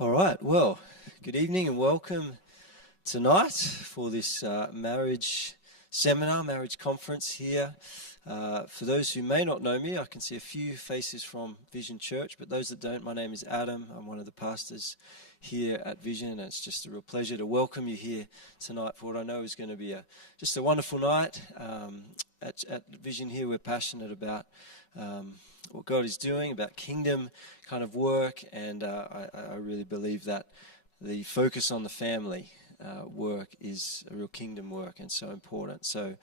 All right, well, good evening and welcome tonight for this marriage seminar, marriage conference here. For those who may not know me, I can see a few faces from Vision Church, but those that don't, my name is Adam. I'm one of the pastors here at Vision, and it's just a real pleasure to welcome you here tonight for what I know is going to be just a wonderful night. At Vision here, we're passionate about what God is doing, about kingdom kind of work, and I really believe that the focus on the family work is a real kingdom work and so important. So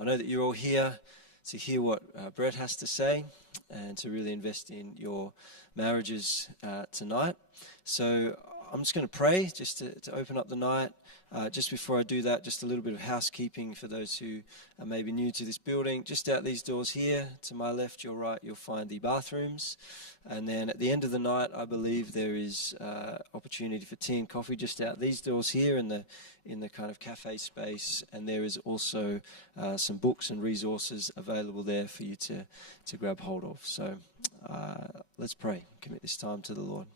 I know that you're all here to hear what Brett has to say and to really invest in your marriages tonight. So I'm just going to pray just to open up the night. Just before I do that, just a little bit of housekeeping for those who are maybe new to this building. Just out these doors here, to my left, your right, you'll find the bathrooms. And then at the end of the night, I believe there is opportunity for tea and coffee just out these doors here in the kind of cafe space. And there is also some books and resources available there for you to grab hold of. So let's pray, commit this time to the Lord.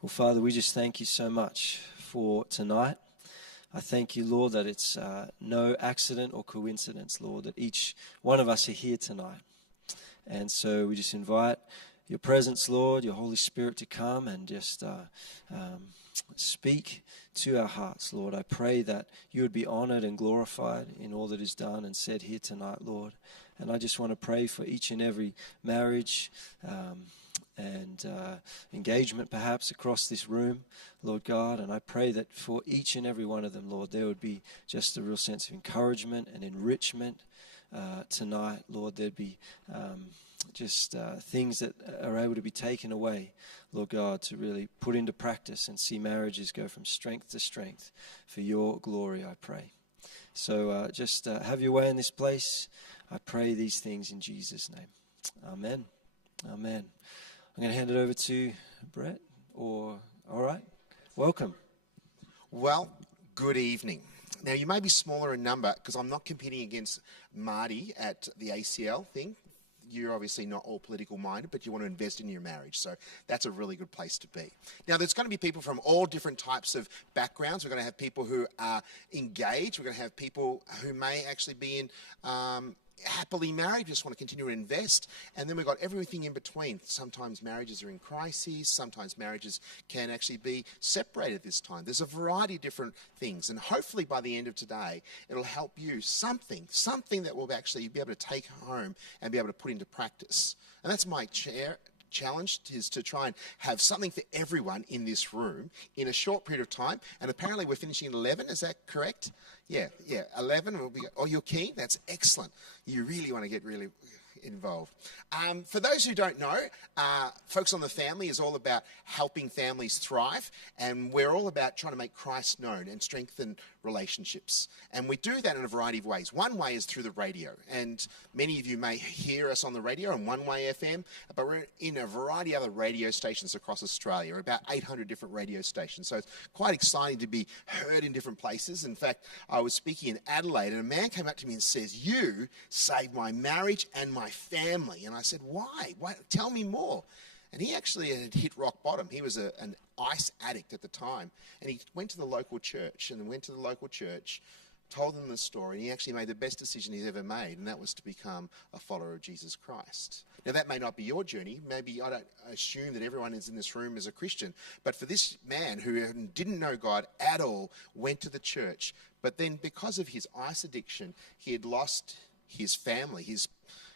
Well, Father, we just thank you so much for tonight. I thank you, Lord, that it's no accident or coincidence, Lord, that each one of us are here tonight. And so we just invite your presence, Lord, your Holy Spirit to come and just speak to our hearts, Lord. I pray that you would be honored and glorified in all that is done and said here tonight, Lord. And I just want to pray for each and every marriage and engagement perhaps across this room, Lord God, and I pray that for each and every one of them, Lord, there would be just a real sense of encouragement and enrichment tonight, Lord. There'd be just things that are able to be taken away, Lord God, to really put into practice and see marriages go from strength to strength for your glory, I pray. So just have your way in this place. I pray these things in Jesus' name. Amen. Amen. I'm going to hand it over to Brett. All right, welcome. Well, good evening. Now, you may be smaller in number because I'm not competing against Marty at the ACL thing. You're obviously not all political minded, but you want to invest in your marriage. So that's a really good place to be. Now, there's going to be people from all different types of backgrounds. We're going to have people who are engaged. We're going to have people who may actually be in happily married, just want to continue to invest, and then we've got everything in between. Sometimes marriages are in crises, sometimes marriages can actually be separated this time. There's a variety of different things, and hopefully by the end of today, it'll help you something that will actually be able to take home and be able to put into practice. And that's my challenge, is to try and have something for everyone in this room in a short period of time. And apparently we're finishing at 11, is that correct? Yeah, 11 will be. Oh, you're keen? That's excellent. You really want to get really involved. For those who don't know, Focus on the Family is all about helping families thrive, and we're all about trying to make Christ known and strengthen relationships. And we do that in a variety of ways. One way is through the radio, and many of you may hear us on the radio on One Way FM, but we're in a variety of other radio stations across Australia, about 800 different radio stations. So it's quite exciting to be heard in different places. In fact, I was speaking in Adelaide, and a man came up to me and says, "You saved my marriage and my family." And I said, "Why? Tell me more." And he actually had hit rock bottom. He was an ice addict at the time. And he went to the local church, told them the story, and he actually made the best decision he's ever made, and that was to become a follower of Jesus Christ. Now, that may not be your journey. Maybe I don't assume that everyone is in this room is a Christian. But for this man who didn't know God at all, went to the church, but then because of his ice addiction, he had lost his family.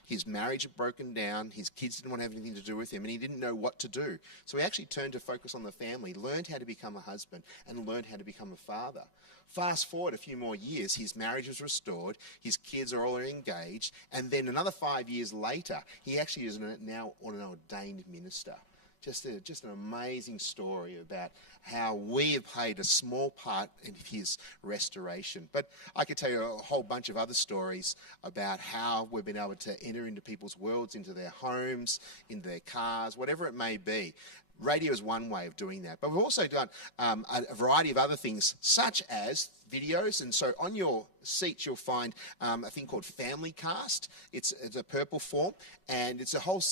His marriage had broken down, his kids didn't want to have anything to do with him, and he didn't know what to do. So he actually turned to Focus on the Family, learned how to become a husband, and learned how to become a father. Fast forward a few more years, his marriage was restored, his kids are all engaged, and then another 5 years later, he actually is now an ordained minister. Just an amazing story about how we have played a small part in his restoration. But I could tell you a whole bunch of other stories about how we've been able to enter into people's worlds, into their homes, into their cars, whatever it may be. Radio is one way of doing that. But we've also done a variety of other things, such as videos. And so on your seats, you'll find a thing called Familycast. It's a purple form, and it's a whole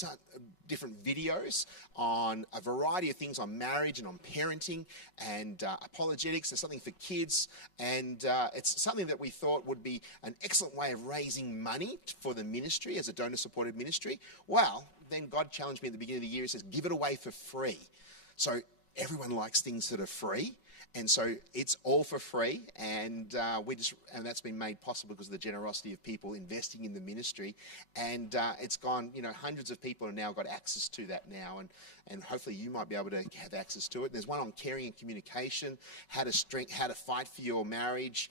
different videos on a variety of things on marriage and on parenting and apologetics. There's something for kids, and it's something that we thought would be an excellent way of raising money for the ministry as a donor-supported ministry. Well, then God challenged me at the beginning of the year. He says, give it away for free. So everyone likes things that are free. And so it's all for free, and that's been made possible because of the generosity of people investing in the ministry. And it's gone, hundreds of people have now got access to that now, and hopefully you might be able to have access to it. There's one on caring and communication, how to fight for your marriage.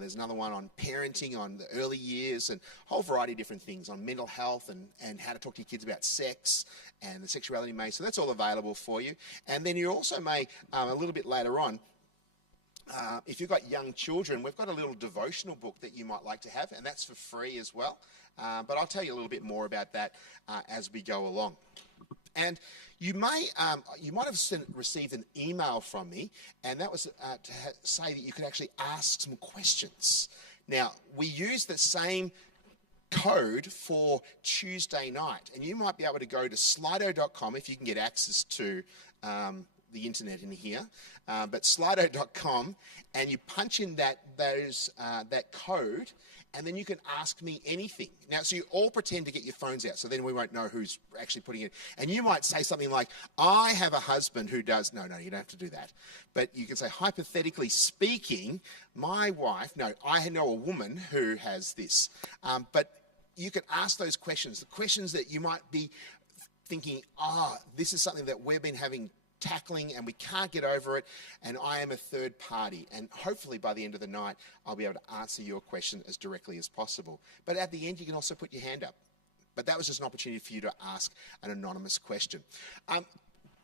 There's another one on parenting, on the early years, and a whole variety of different things on mental health and how to talk to your kids about sex and the sexuality may. So that's all available for you. And then you also may, a little bit later on, if you've got young children, we've got a little devotional book that you might like to have, and that's for free as well. But I'll tell you a little bit more about that as we go along. And you might have received an email from me, and that was to say that you could actually ask some questions. Now, we use the same code for Tuesday night, and you might be able to go to slido.com if you can get access to the internet in here, but slido.com, and you punch in that code, and then you can ask me anything. Now, so you all pretend to get your phones out, so then we won't know who's actually putting it. And you might say something like, I have a husband who does... No, you don't have to do that. But you can say, hypothetically speaking, my wife... No, I know a woman who has this. But you can ask those questions, the questions that you might be thinking, this is something that we've been tackling and we can't get over it, and I am a third party, and hopefully by the end of the night I'll be able to answer your question as directly as possible. But at the end you can also put your hand up, but that was just an opportunity for you to ask an anonymous question.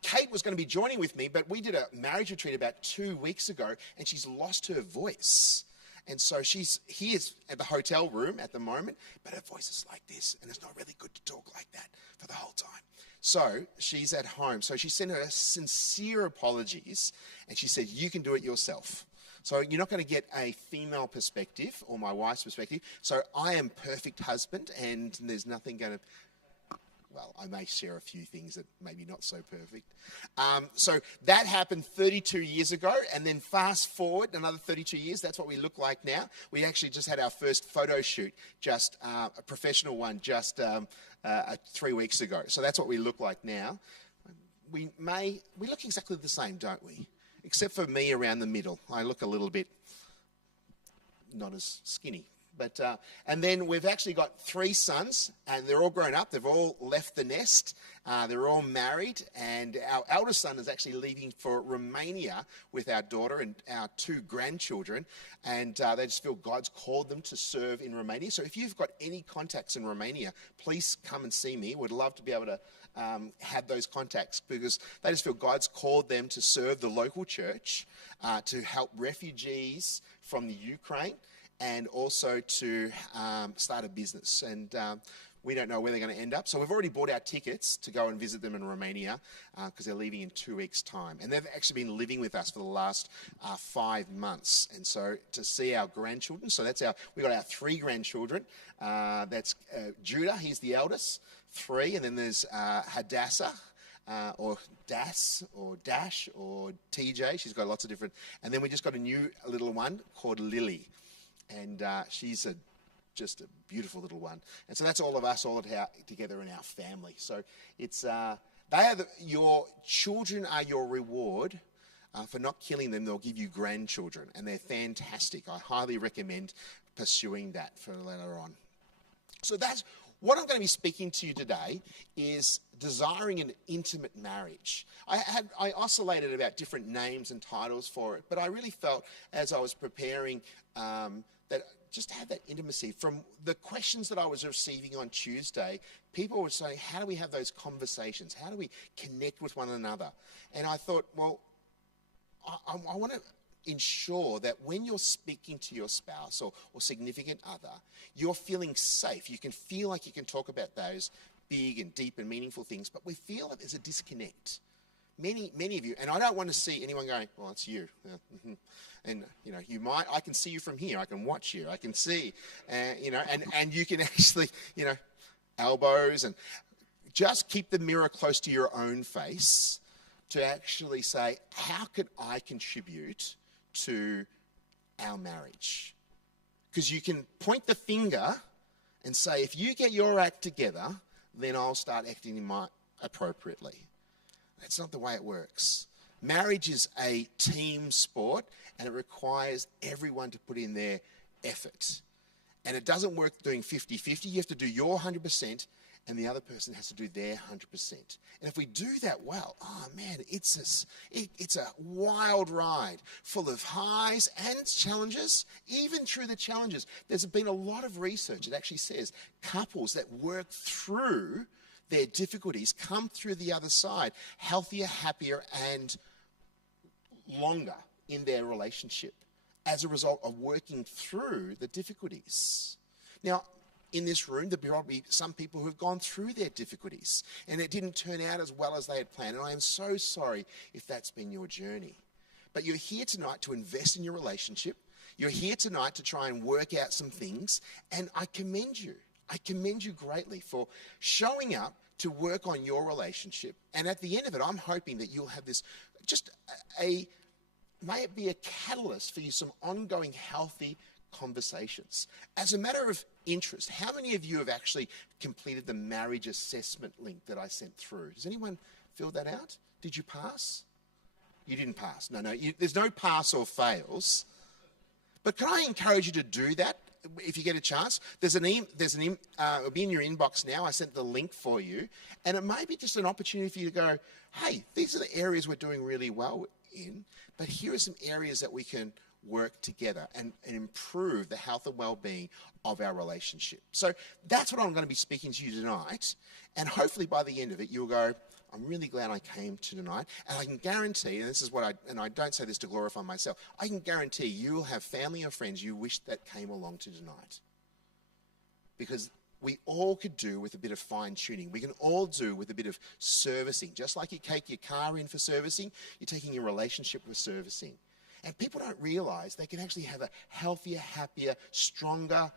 Kate was going to be joining with me, but we did a marriage retreat about 2 weeks ago, and she's lost her voice. And so she's here at the hotel room at the moment, but her voice is like this, and it's not really good to talk like that for the whole time. So she's at home. So she sent her sincere apologies, and she said, you can do it yourself. So you're not going to get a female perspective or my wife's perspective. So I am perfect husband, and there's nothing going to... Well, I may share a few things that maybe not so perfect. So that happened 32 years ago, and then fast forward another 32 years, that's what we look like now. We actually just had our first photo shoot, just a professional one, just 3 weeks ago. So that's what we look like now. We look exactly the same, don't we? Except for me around the middle. I look a little bit not as skinny. But and then we've actually got 3 sons, and they're all grown up. They've all left the nest. They're all married, and our eldest son is actually leaving for Romania with our daughter and our 2 grandchildren, and they just feel God's called them to serve in Romania. So if you've got any contacts in Romania, please come and see me. We'd love to be able to have those contacts, because they just feel God's called them to serve the local church, to help refugees from the Ukraine, and also to start a business. And we don't know where they're going to end up. So we've already bought our tickets to go and visit them in Romania, because they're leaving in 2 weeks' time. And they've actually been living with us for the last 5 months. And so to see our grandchildren, so we've got our 3 grandchildren. That's Judah, he's the eldest, 3. And then there's Hadassah, or Das, or Dash, or TJ. She's got lots of different. And then we just got a new little one called Lily. And she's just a beautiful little one. And so that's all of us all together in our family. So it's your children are your reward for not killing them. They'll give you grandchildren, and they're fantastic. I highly recommend pursuing that for later on. So that's what I'm going to be speaking to you today, is desiring an intimate marriage. I oscillated about different names and titles for it, but I really felt as I was preparing that just have that intimacy. From the questions that I was receiving on Tuesday, people were saying, how do we have those conversations? How do we connect with one another? And I thought, well, I want to ensure that when you're speaking to your spouse or significant other, you're feeling safe. You can feel like you can talk about those big and deep and meaningful things, but we feel that there's a disconnect Many of you, and I don't want to see anyone going, well, it's you. And, you might, I can see you from here. I can watch you. I can see, and you can actually, elbows, and just keep the mirror close to your own face to actually say, how could I contribute to our marriage? Because you can point the finger and say, if you get your act together, then I'll start acting appropriately. That's not the way it works. Marriage is a team sport, and it requires everyone to put in their effort. And it doesn't work doing 50-50. You have to do your 100%, and the other person has to do their 100%. And if we do that well, oh man, it's a wild ride full of highs and challenges. Even through the challenges, there's been a lot of research that actually says couples that work through their difficulties come through the other side healthier, happier, and longer in their relationship as a result of working through the difficulties. Now, in this room, there'll probably be some people who have gone through their difficulties and it didn't turn out as well as they had planned. And I am so sorry if that's been your journey. But you're here tonight to invest in your relationship. You're here tonight to try and work out some things. And I commend you. I commend you greatly for showing up to work on your relationship. And at the end of it, I'm hoping that you'll have this, may it be a catalyst for you, some ongoing healthy conversations. As a matter of interest, how many of you have actually completed the marriage assessment link that I sent through? Does anyone fill that out? Did you pass? You didn't pass. No, there's no pass or fails. But can I encourage you to do that if you get a chance? It'll be in your inbox now. I sent the link for you. And it may be just an opportunity for you to go, hey, these are the areas we're doing really well in, but here are some areas that we can work together and improve the health and well-being of our relationship. So that's what I'm going to be speaking to you tonight. And hopefully by the end of it, you'll go, I'm really glad I came to tonight. And I can guarantee, and this is and I don't say this to glorify myself, I can guarantee you will have family or friends you wish that came along to tonight. Because we all could do with a bit of fine-tuning. We can all do with a bit of servicing. Just like you take your car in for servicing, you're taking your relationship for servicing. And people don't realize they can actually have a healthier, happier, stronger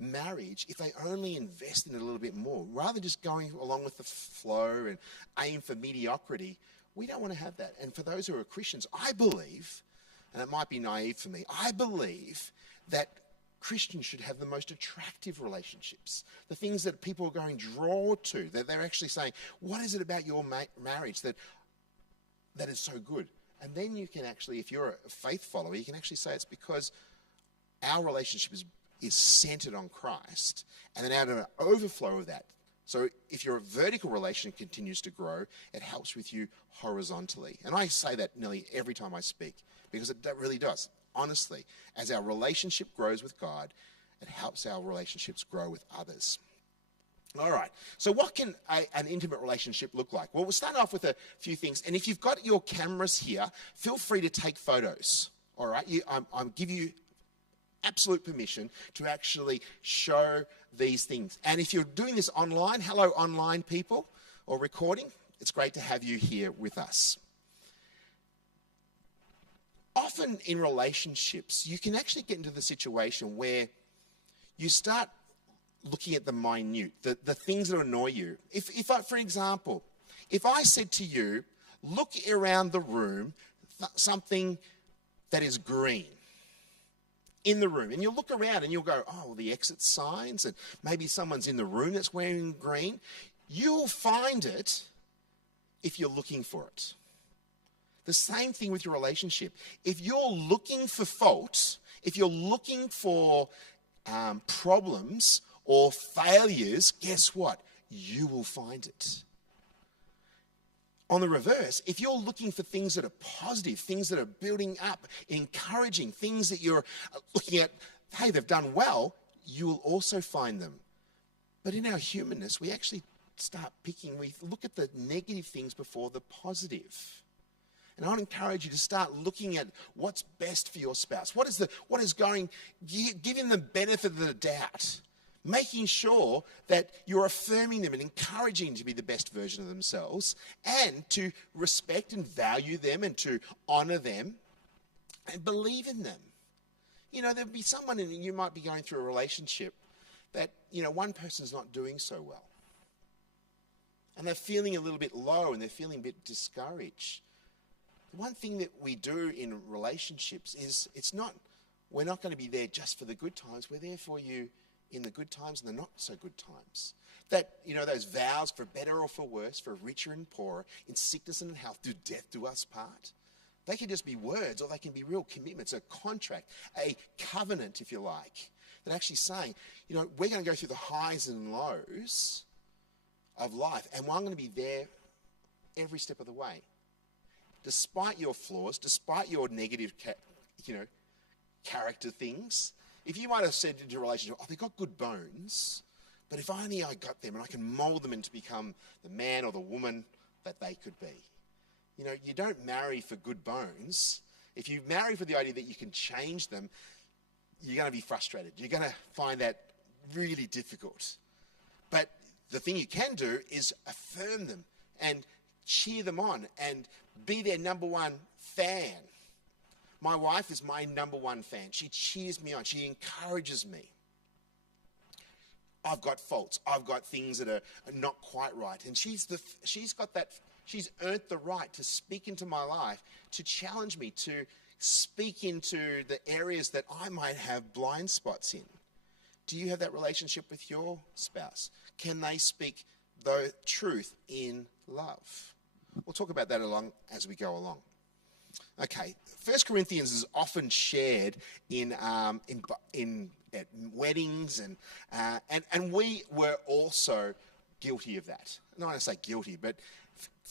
marriage if they only invest in it a little bit more. Rather than just going along with the flow and aim for mediocrity, we don't want to have that. And for those who are Christians, I believe, and it might be naive for me, I believe that Christians should have the most attractive relationships. The things that people are going draw to, that they're actually saying, what is it about your marriage that is so good? And then you can actually, if you're a faith follower, you can actually say it's because our relationship is centered on Christ. And then out of an overflow of that, so if your vertical relation continues to grow, it helps with you horizontally. And I say that nearly every time I speak, because it really does. Honestly, as our relationship grows with God, it helps our relationships grow with others. All right, so what can an intimate relationship look like? Well, we'll start off with a few things. And if you've got your cameras here, feel free to take photos. All right, I'll give you absolute permission to actually show these things. And if you're doing this online, hello online people, or recording, it's great to have you here with us. Often in relationships, you can actually get into the situation where you start looking at the minute, the things that annoy you. If I, for example, if I said to you, look around the room, something that is green in the room, and you'll look around and you'll go, oh, the exit signs, and maybe someone's in the room that's wearing green. You'll find it if you're looking for it. The same thing with your relationship. If you're looking for faults, if you're looking for problems or failures, guess what? You will find it. On the reverse, if you're looking for things that are positive, things that are building up, encouraging, things that you're looking at, hey, they've done well, you will also find them. But in our humanness, we actually start picking, we look at the negative things before the positive. And I would encourage you to start looking at what's best for your spouse. What is going, give him the benefit of the doubt. making sure that you're affirming them and encouraging them to be the best version of themselves, and to respect and value them and to honour them and believe in them. You know, there'll be someone, and you might be going through a relationship that, you know, one person's not doing so well. And they're feeling a little bit low and they're feeling a bit discouraged. The one thing that we do in relationships is we're not going to be there just for the good times. We're there for you in the good times and the not so good times. That, you know, those vows for better or for worse, for richer and poorer, in sickness and in health, do death do us part. They can just be words, or they can be real commitments, a contract, a covenant, if you like, that actually saying, you know, we're going to go through the highs and lows of life, and I'm going to be there every step of the way. Despite your flaws, despite your negative, character things, if you might have said into a relationship, oh, they've got good bones, but if only I got them and I can mould them into become the man or the woman that they could be. You know, you don't marry for good bones. If you marry for the idea that you can change them, you're going to be frustrated. You're going to find that really difficult. But the thing you can do is affirm them and cheer them on and be their number one fan. My wife is my number one fan. She cheers me on. She encourages me. I've got faults. I've got things that are not quite right. And she's earned the right to speak into my life, to challenge me, to speak into the areas that I might have blind spots in. Do you have that relationship with your spouse? Can they speak the truth in love? We'll talk about that as we go along. Okay, 1 Corinthians is often shared in at weddings, and we were also guilty of that. I don't want to say guilty, but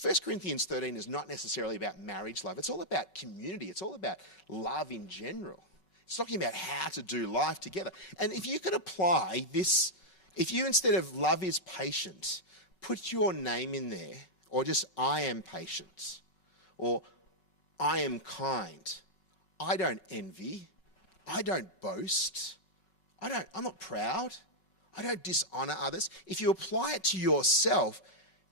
1 Corinthians 13 is not necessarily about marriage love. It's all about community. It's all about love in general. It's talking about how to do life together. And if you could apply this, if you, instead of love is patient, put your name in there, or just I am patient, or I am kind, I don't envy, I don't boast, I'm not proud, I don't dishonor others. If you apply it to yourself,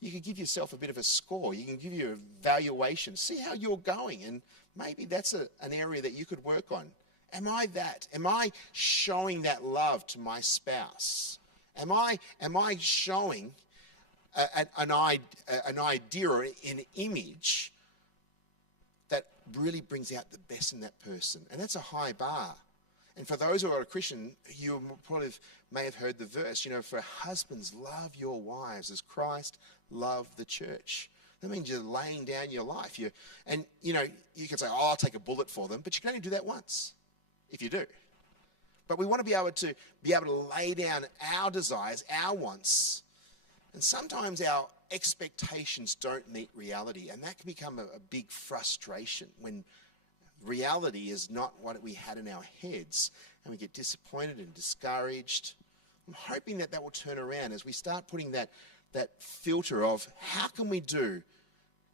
you can give yourself a bit of a score. You can give you a valuation. See how you're going, and maybe that's an area that you could work on. Am I that? Am I showing that love to my spouse? Am I showing an idea or an image that really brings out the best in that person? And that's a high bar. And for those who are a Christian, you probably may have heard the verse, you know, for husbands, love your wives as Christ loved the church. That means you're laying down your life. You can say, oh, I'll take a bullet for them, but you can only do that once, if you do. But we want to be able to lay down our desires, our wants. And sometimes our expectations don't meet reality, and that can become a big frustration when reality is not what we had in our heads, and we get disappointed and discouraged. I'm hoping that will turn around as we start putting that filter of how can we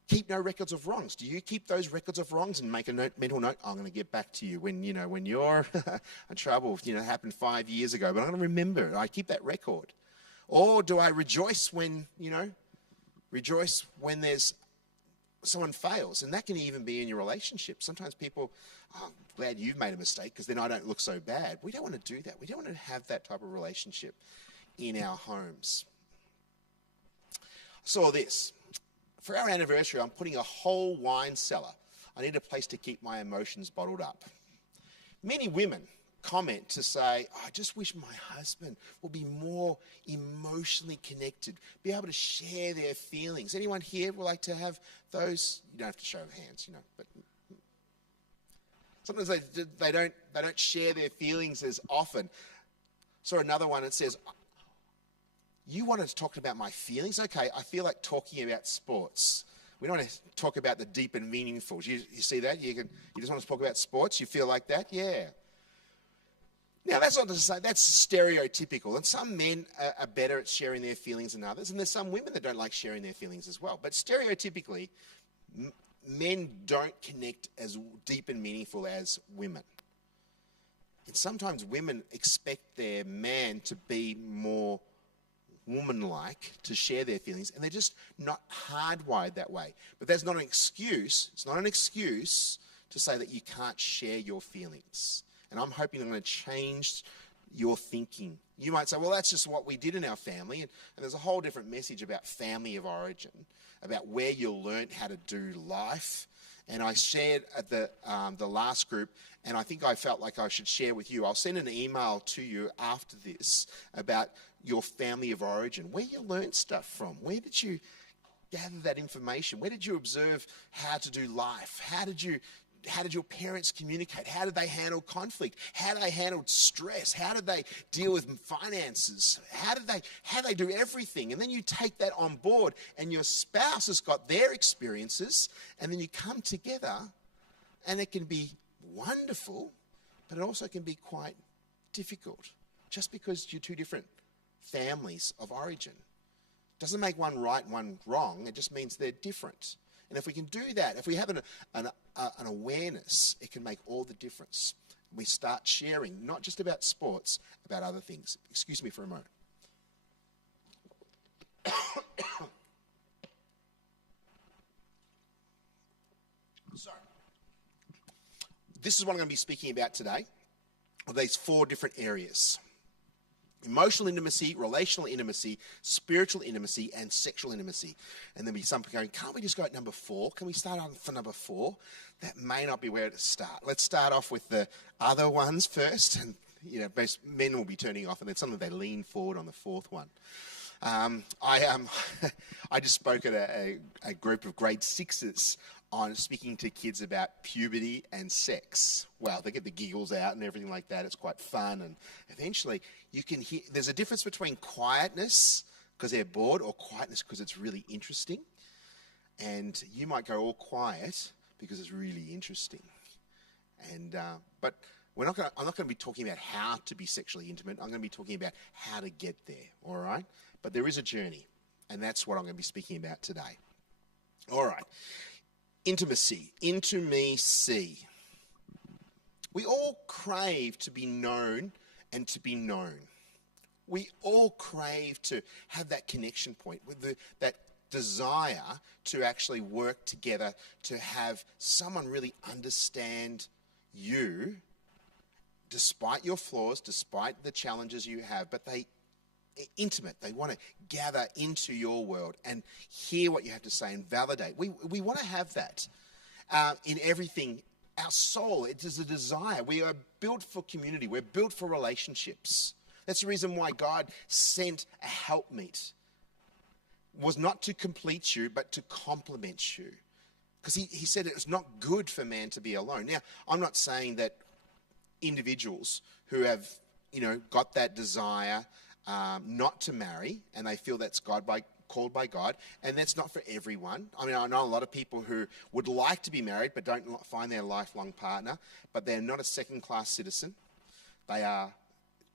keep no records of wrongs. Do you keep those records of wrongs and make a mental note? I'm going to get back to you when you're in trouble. It happened 5 years ago, but I'm going to remember. I keep that record. Or do I rejoice when there's someone fails? And that can even be in your relationship. Sometimes people, oh, I'm glad you've made a mistake because then I don't look so bad. We don't want to do that. We don't want to have that type of relationship in our homes. I saw this. For our anniversary, I'm putting a whole wine cellar. I need a place to keep my emotions bottled up. Many women comment to say, oh, I just wish my husband would be more emotionally connected, be able to share their feelings. Anyone here would like to have those? You don't have to show hands, but sometimes they don't share their feelings as often. Saw another one that says, you wanted to talk about my feelings? Okay, I feel like talking about sports. We don't want to talk about the deep and meaningful. You see that? You just want to talk about sports? You feel like that? Yeah. Now, that's not to say that's stereotypical, and some men are better at sharing their feelings than others, and there's some women that don't like sharing their feelings as well. But stereotypically, men don't connect as deep and meaningful as women. And sometimes women expect their man to be more woman-like, to share their feelings, and they're just not hardwired that way. But that's not an excuse. It's not an excuse to say that you can't share your feelings. And I'm hoping I'm going to change your thinking. You might say, well, that's just what we did in our family. And there's a whole different message about family of origin, about where you learnt how to do life. And I shared at the last group, and I think I felt like I should share with you. I'll send an email to you after this about your family of origin, where you learned stuff from. Where did you gather that information? Where did you observe how to do life? How did your parents communicate? How did they handle conflict? How did they handle stress? How did they deal with finances? How did they do everything? And then you take that on board, and your spouse has got their experiences, and then you come together, and it can be wonderful, but it also can be quite difficult, just because you're two different families of origin. Doesn't make one right and one wrong. It just means they're different. And if we can do that, if we have an awareness, it can make all the difference. We start sharing, not just about sports, about other things. Excuse me for a moment. So, this is what I'm going to be speaking about today, of these 4 different areas. Emotional intimacy, relational intimacy, spiritual intimacy, and sexual intimacy. And there'll be some people going, can't we just go at number 4? Can we start on for number 4? That may not be where to start. Let's start off with the other ones first. And, most men will be turning off, and then suddenly they lean forward on the 4th one. I just spoke at a group of grade 6s on speaking to kids about puberty and sex. Well, they get the giggles out and everything like that. It's quite fun. And eventually you can hear, there's a difference between quietness because they're bored or quietness because it's really interesting. And you might go all quiet because it's really interesting. And but I'm not going to be talking about how to be sexually intimate. I'm going to be talking about how to get there, all right? But there is a journey, and that's what I'm going to be speaking about today. All right. Intimacy. Intimacy. We all crave to be known and to be known. We all crave to have that connection point, with that desire to actually work together, to have someone really understand you, despite your flaws, despite the challenges you have, but they intimate. They want to gather into your world and hear what you have to say and validate. We want to have that in everything. Our soul, it is a desire. We are built for community. We're built for relationships. That's the reason why God sent a helpmeet. Was not to complete you, but to complement you. Because he said it was not good for man to be alone. Now, I'm not saying that individuals who have, got that desire not to marry, and they feel that's called by God, and that's not for everyone. I mean, I know a lot of people who would like to be married but don't find their lifelong partner, but they're not a second-class citizen. They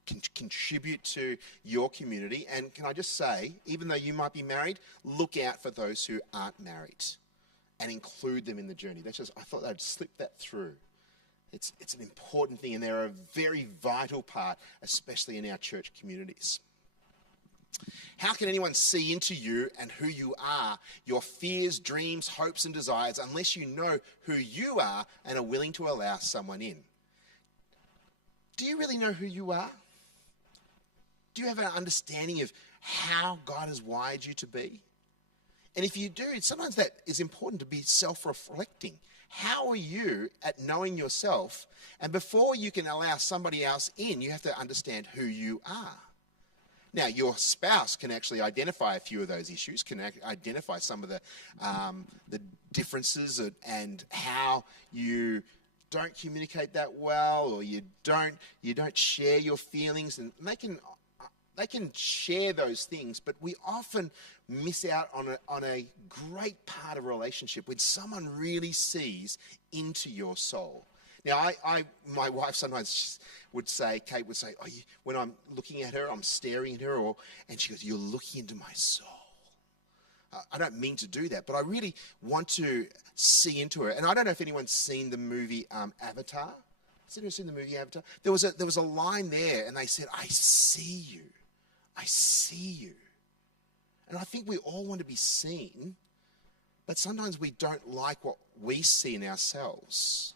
can contribute to your community. And can I just say, even though you might be married, look out for those who aren't married and include them in the journey. I thought I'd slip that through. It's an important thing, and they're a very vital part, especially in our church communities. How can anyone see into you and who you are, your fears, dreams, hopes, and desires, unless you know who you are and are willing to allow someone in? Do you really know who you are? Do you have an understanding of how God has wired you to be? And if you do, sometimes that is important to be self-reflecting. How are you at knowing yourself? And before you can allow somebody else in, you have to understand who you are. Now, your spouse can actually identify a few of those issues, can identify some of the differences and how you don't communicate that well, or you don't share your feelings, and they can share those things, but we often miss out on a great part of a relationship when someone really sees into your soul. Now, my wife sometimes would say, Kate would say, when I'm looking at her, I'm staring at her, and she goes, "You're looking into my soul." I don't mean to do that, but I really want to see into her. And I don't know if anyone's seen the movie Avatar. Has anyone seen the movie Avatar? There was a line there, and they said, "I see you. I see you." And I think we all want to be seen, but sometimes we don't like what we see in ourselves.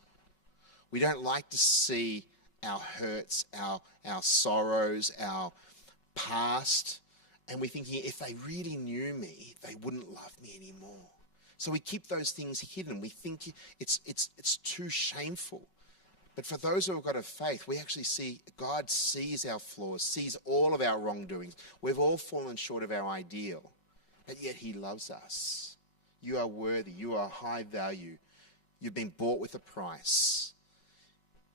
We don't like to see our hurts, our sorrows, our past, and we're thinking, if they really knew me, they wouldn't love me anymore. So we keep those things hidden. We think it's too shameful. But for those who have got a faith, we actually see God sees our flaws, sees all of our wrongdoings. We've all fallen short of our ideal, but yet he loves us. You are worthy. You are high value. You've been bought with a price.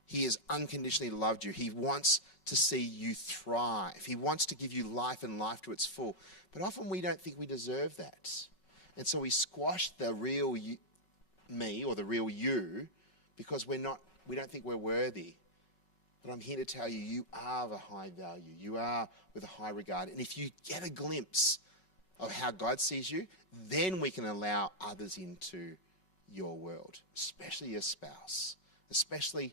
He has unconditionally loved you. He wants to see you thrive. He wants to give you life and life to its full. But often we don't think we deserve that. And so we squash the real me or the real you because we don't think we're worthy. But I'm here to tell you, you are the high value. You are with a high regard. And if you get a glimpse of how God sees you, then we can allow others into your world, especially your spouse, especially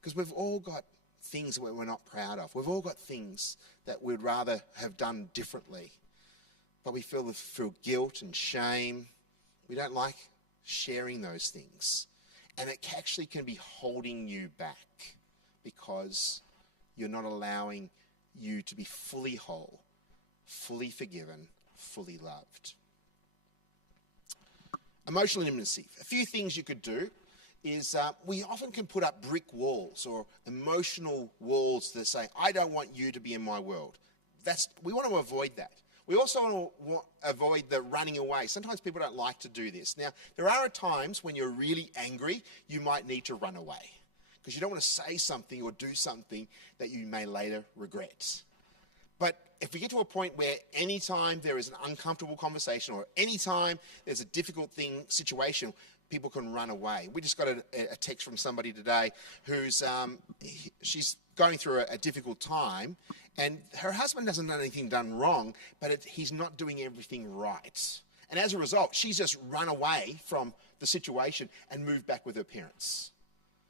because we've all got things that we're not proud of. We've all got things that we'd rather have done differently. But we feel guilt and shame. We don't like sharing those things. And it actually can be holding you back because you're not allowing you to be fully whole, fully forgiven, fully loved. Emotional intimacy. A few things you could do is we often can put up brick walls or emotional walls that say, I don't want you to be in my world. We want to avoid that. We also want to avoid the running away. Sometimes people don't like to do this. Now, there are times when you're really angry, you might need to run away because you don't want to say something or do something that you may later regret. But if we get to a point where anytime there is an uncomfortable conversation or anytime there's a difficult situation, people can run away. We just got a text from somebody today who's she's going through a difficult time, and her husband hasn't done anything wrong, but he's not doing everything right. And as a result, she's just run away from the situation and moved back with her parents.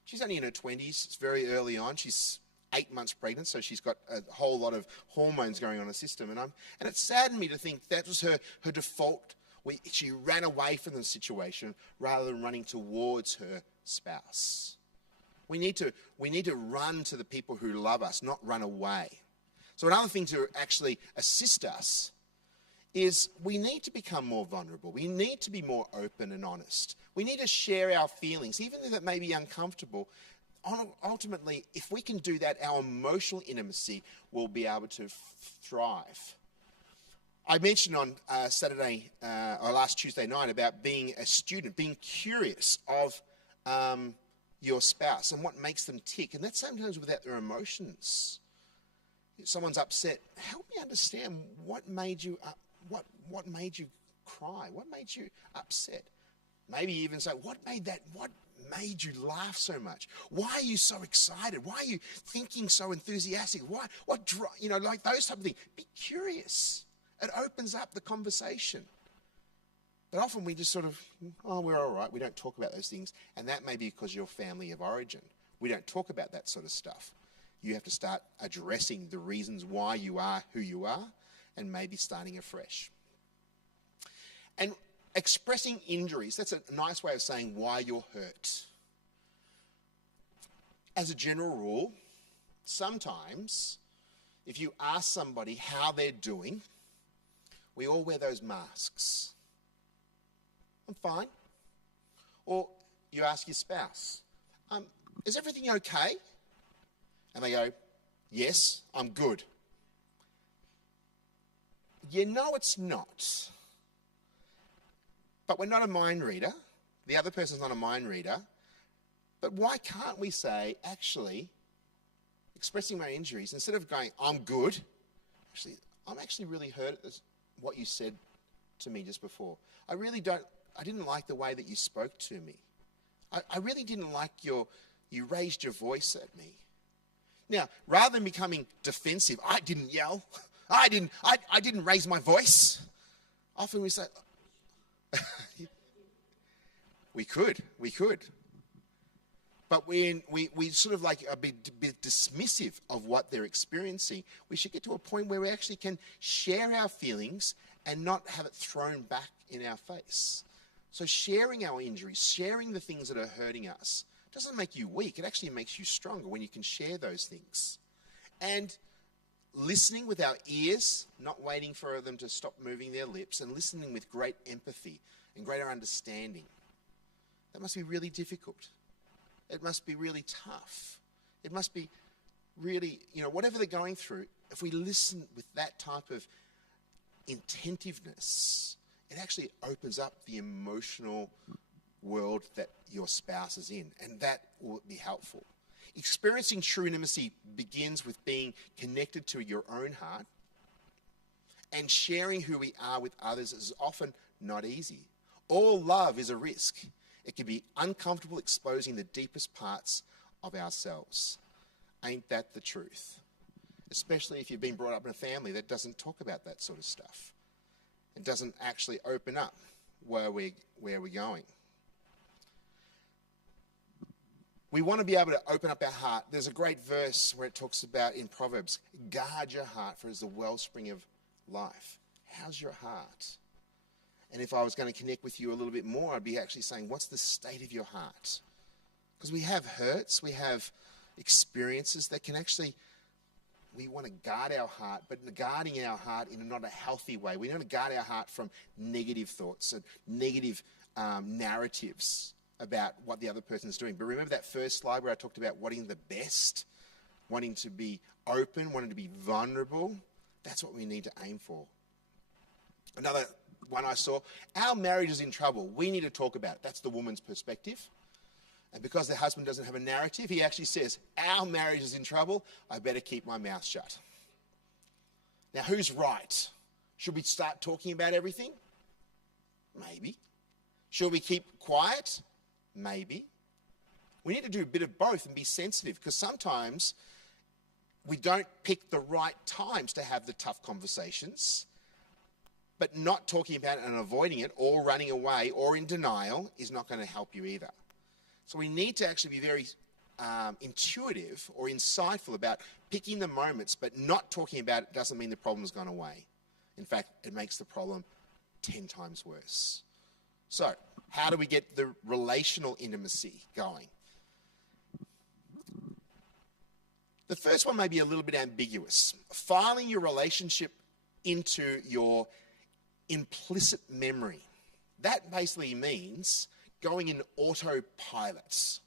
She's only in her 20s. It's very early on. She's 8 months pregnant, so she's got a whole lot of hormones going on in her system. And it saddened me to think that was her default. She ran away from the situation rather than running towards her spouse. We need to run to the people who love us, not run away. So another thing to actually assist us is we need to become more vulnerable. We need to be more open and honest. We need to share our feelings, even if it may be uncomfortable. Ultimately, if we can do that, our emotional intimacy will be able to thrive. I mentioned on Saturday or last Tuesday night about being a student, being curious of your spouse and what makes them tick, and that's sometimes without their emotions. If someone's upset, help me understand what made you what made you cry, what made you upset. Maybe even say, what made you laugh so much? Why are you so excited? Why are you thinking so enthusiastic? Like those type of things. Be curious. It opens up the conversation. But often we just sort of, we're all right. We don't talk about those things. And that may be because you're family of origin. We don't talk about that sort of stuff. You have to start addressing the reasons why you are who you are and maybe starting afresh. And expressing injuries, that's a nice way of saying why you're hurt. As a general rule, sometimes if you ask somebody how they're doing, we all wear those masks. I'm fine. Or you ask your spouse, is everything okay? And they go, yes, I'm good. You know it's not. But we're not a mind reader. The other person's not a mind reader. But why can't we say, actually, expressing my injuries, instead of going, I'm good, I'm actually really hurt at what you said to me just before. I didn't like the way that you spoke to me. I really didn't like you raised your voice at me. Now, rather than becoming defensive, I didn't yell, I didn't raise my voice. Often we say, we could. but we sort of like a bit dismissive of what they're experiencing. We should get to a point where we actually can share our feelings and not have it thrown back in our face. So sharing our injuries, sharing the things that are hurting us, doesn't make you weak. It actually makes you stronger when you can share those things. And listening with our ears, not waiting for them to stop moving their lips, and listening with great empathy and greater understanding. That must be really difficult. It must be really tough. It must be really, whatever they're going through, if we listen with that type of attentiveness, it actually opens up the emotional world that your spouse is in, and that will be helpful. Experiencing true intimacy begins with being connected to your own heart, and sharing who we are with others is often not easy. All love is a risk. It can be uncomfortable exposing the deepest parts of ourselves. Ain't that the truth? Especially if you've been brought up in a family that doesn't talk about that sort of stuff. It doesn't actually open up where we're going. We want to be able to open up our heart. There's a great verse where it talks about in Proverbs, guard your heart, for it is the wellspring of life. How's your heart? And if I was going to connect with you a little bit more, I'd be actually saying, what's the state of your heart? Because we have hurts, we have experiences that can actually, we want to guard our heart, but guarding our heart in not a healthy way. We want to guard our heart from negative thoughts and negative narratives about what the other person's doing. But remember that first slide where I talked about wanting the best, wanting to be open, wanting to be vulnerable? That's what we need to aim for. Another one I saw, our marriage is in trouble. We need to talk about it. That's the woman's perspective. And because the husband doesn't have a narrative, he actually says, our marriage is in trouble. I better keep my mouth shut. Now, who's right? Should we start talking about everything? Maybe. Should we keep quiet? Maybe. We need to do a bit of both and be sensitive, because sometimes we don't pick the right times to have the tough conversations. But not talking about it and avoiding it, or running away, or in denial, is not going to help you either. So we need to actually be very intuitive or insightful about picking the moments, but not talking about it doesn't mean the problem's gone away. In fact, it makes the problem 10 times worse. So, how do we get the relational intimacy going? The first one may be a little bit ambiguous. Filing your relationship into your implicit memory. That basically means going in autopilot.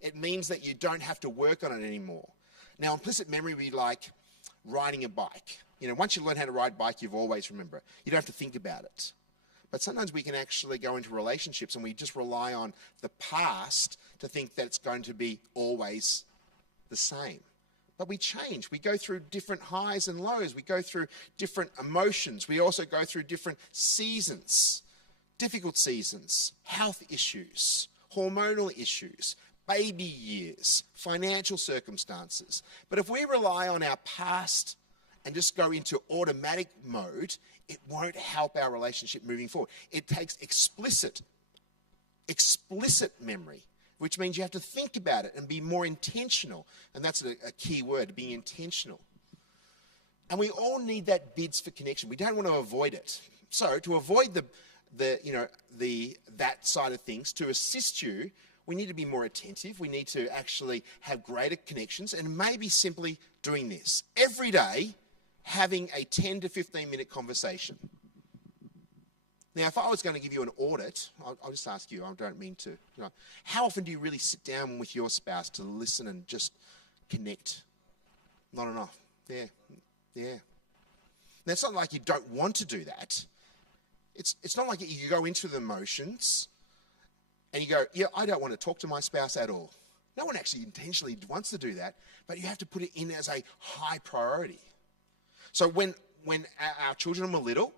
It means that you don't have to work on it anymore. Now, implicit memory would be like riding a bike. Once you learn how to ride a bike, you've always remember it. You don't have to think about it. But sometimes we can actually go into relationships and we just rely on the past to think that it's going to be always the same. But we change. We go through different highs and lows. We go through different emotions. We also go through different seasons, difficult seasons, health issues, hormonal issues, baby years, financial circumstances. But if we rely on our past and just go into automatic mode, it won't help our relationship moving forward. It takes explicit memory, which means you have to think about it and be more intentional. And that's a key word, being intentional. And we all need that bids for connection. We don't want to avoid it. So to avoid that side of things, to assist you, we need to be more attentive. We need to actually have greater connections, and maybe simply doing this every day, having a 10 to 15 minute conversation. Now, if I was going to give you an audit, I'll just ask you, I don't mean to, how often do you really sit down with your spouse to listen and just connect? Not enough. Yeah. Now, it's not like you don't want to do that. It's not like you go into the emotions and you go, yeah, I don't want to talk to my spouse at all. No one actually intentionally wants to do that, but you have to put it in as a high priority. So when our children were little,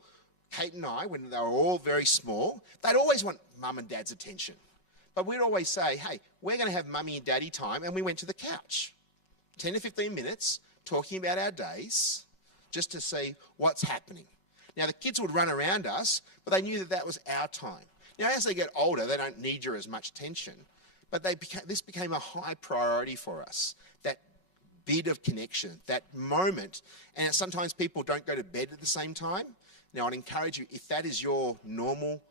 Kate and I, when they were all very small, they'd always want mum and dad's attention. But we'd always say, hey, we're going to have mummy and daddy time, and we went to the couch. 10 to 15 minutes, talking about our days, just to see what's happening. Now, the kids would run around us, but they knew that was our time. Now, as they get older, they don't need your as much attention, But this became a high priority for us, that bit of connection, that moment. And sometimes people don't go to bed at the same time. Now, I'd encourage you, if that is your normal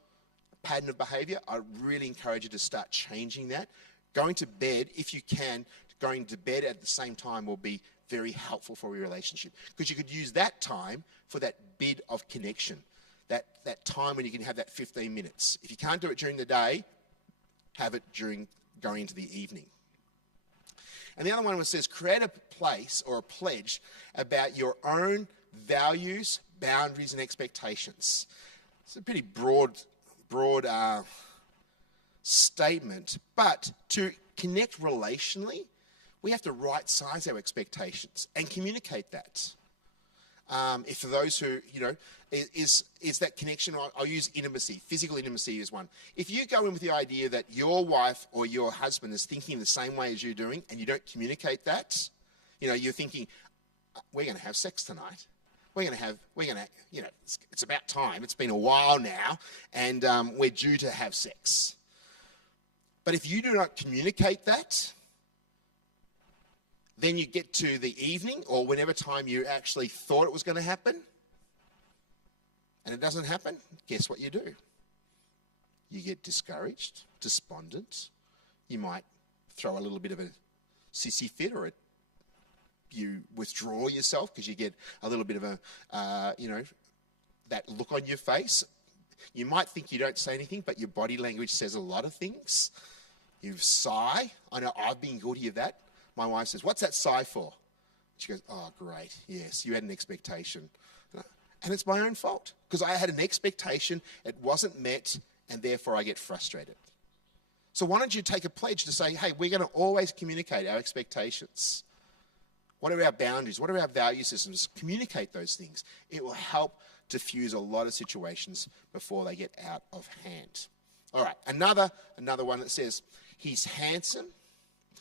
pattern of behavior, I really encourage you to start changing that. Going to bed, if you can, going to bed at the same time will be very helpful for your relationship, because you could use that time for that bit of connection, that time when you can have that 15 minutes. If you can't do it during the day, have it during going into the evening. And the other one says, create a place or a pledge about your own values, boundaries, and expectations. It's a pretty broad statement, but to connect relationally, we have to right-size our expectations and communicate that. If for those who, is that connection, I'll use intimacy. Physical intimacy is one. If you go in with the idea that your wife or your husband is thinking the same way as you're doing and you don't communicate that, you're thinking, we're going to have sex tonight. It's about time. It's been a while now, and we're due to have sex. But if you do not communicate that, then you get to the evening or whenever time you actually thought it was going to happen, and it doesn't happen, guess what you do? You get discouraged, despondent. You might throw a little bit of a sissy fit, or you withdraw yourself because you get a little bit of that look on your face. You might think you don't say anything, but your body language says a lot of things. You sigh. I know I've been guilty of that. My wife says, "What's that sigh for?" She goes, "Oh, great. Yes, you had an expectation." And it's my own fault because I had an expectation, it wasn't met, and therefore I get frustrated. So why don't you take a pledge to say, hey, we're going to always communicate our expectations. What are our boundaries? What are our value systems? Communicate those things. It will help diffuse a lot of situations before they get out of hand. All right, another one that says, he's handsome,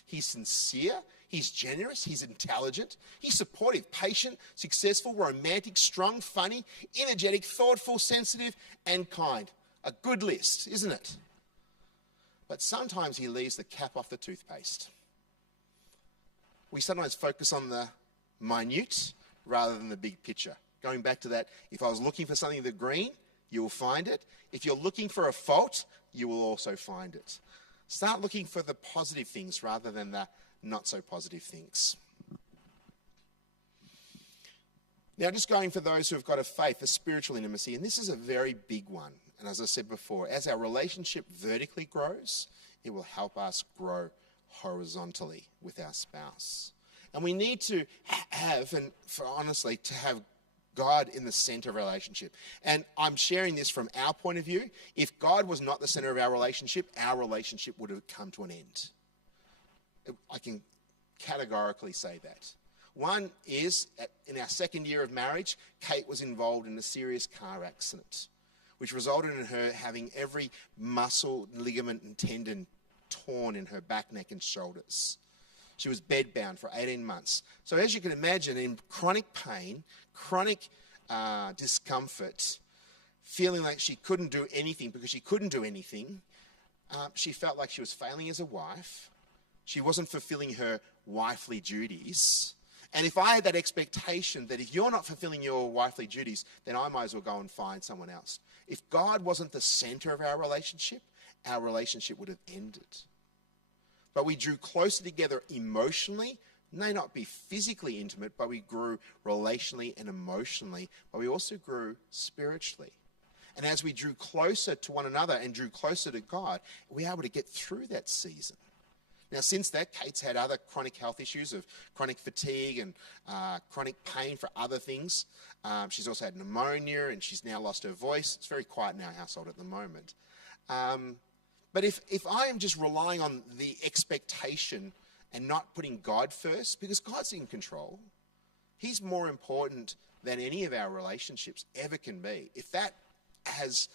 he's sincere, he's generous, he's intelligent, he's supportive, patient, successful, romantic, strong, funny, energetic, thoughtful, sensitive, and kind. A good list, isn't it? But sometimes he leaves the cap off the toothpaste. We sometimes focus on the minute rather than the big picture. Going back to that, if I was looking for something in the green, you will find it. If you're looking for a fault, you will also find it. Start looking for the positive things rather than the not so positive things. Now, just going for those who have got a faith, a spiritual intimacy, and this is a very big one. And as I said before, as our relationship vertically grows, it will help us grow horizontally with our spouse. And we need to have God in the center of our relationship. And I'm sharing this from our point of view. If God was not the center of our relationship would have come to an end. I can categorically say that. One is, in our second year of marriage, Kate was involved in a serious car accident, which resulted in her having every muscle, ligament, and tendon torn in her back, neck, and shoulders. She was bedbound for 18 months. So as you can imagine, in chronic pain, chronic discomfort, feeling like she couldn't do anything because she couldn't do anything, she felt like she was failing as a wife. She wasn't fulfilling her wifely duties. And if I had that expectation that if you're not fulfilling your wifely duties, then I might as well go and find someone else. If God wasn't the center of our relationship would have ended. But we drew closer together emotionally, may not be physically intimate, but we grew relationally and emotionally, but we also grew spiritually. And as we drew closer to one another and drew closer to God, we were able to get through that season. Now, since that, Kate's had other chronic health issues of chronic fatigue and chronic pain for other things. She's also had pneumonia, and she's now lost her voice. It's very quiet in our household at the moment. But if I am just relying on the expectation and not putting God first, because God's in control, He's more important than any of our relationships ever can be. If that has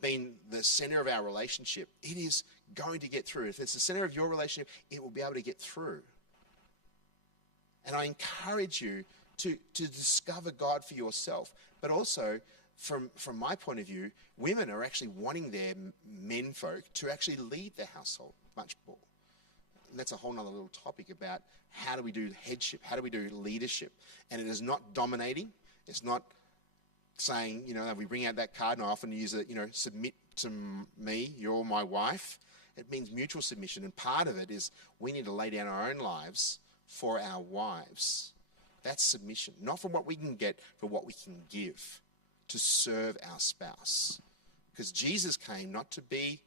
been the center of our relationship, it is going to get through. If it's the center of your relationship, it will be able to get through. And I encourage you to discover God for yourself, but also from my point of view, women are actually wanting their menfolk to actually lead their household much more. that's a whole nother little topic about how do we do headship, how do we do leadership. And it is not dominating. It's not saying, we bring out that card and I often use it, submit to me, you're my wife. It means mutual submission. And part of it is we need to lay down our own lives for our wives. That's submission. Not for what we can get, but what we can give to serve our spouse. Because Jesus came not to be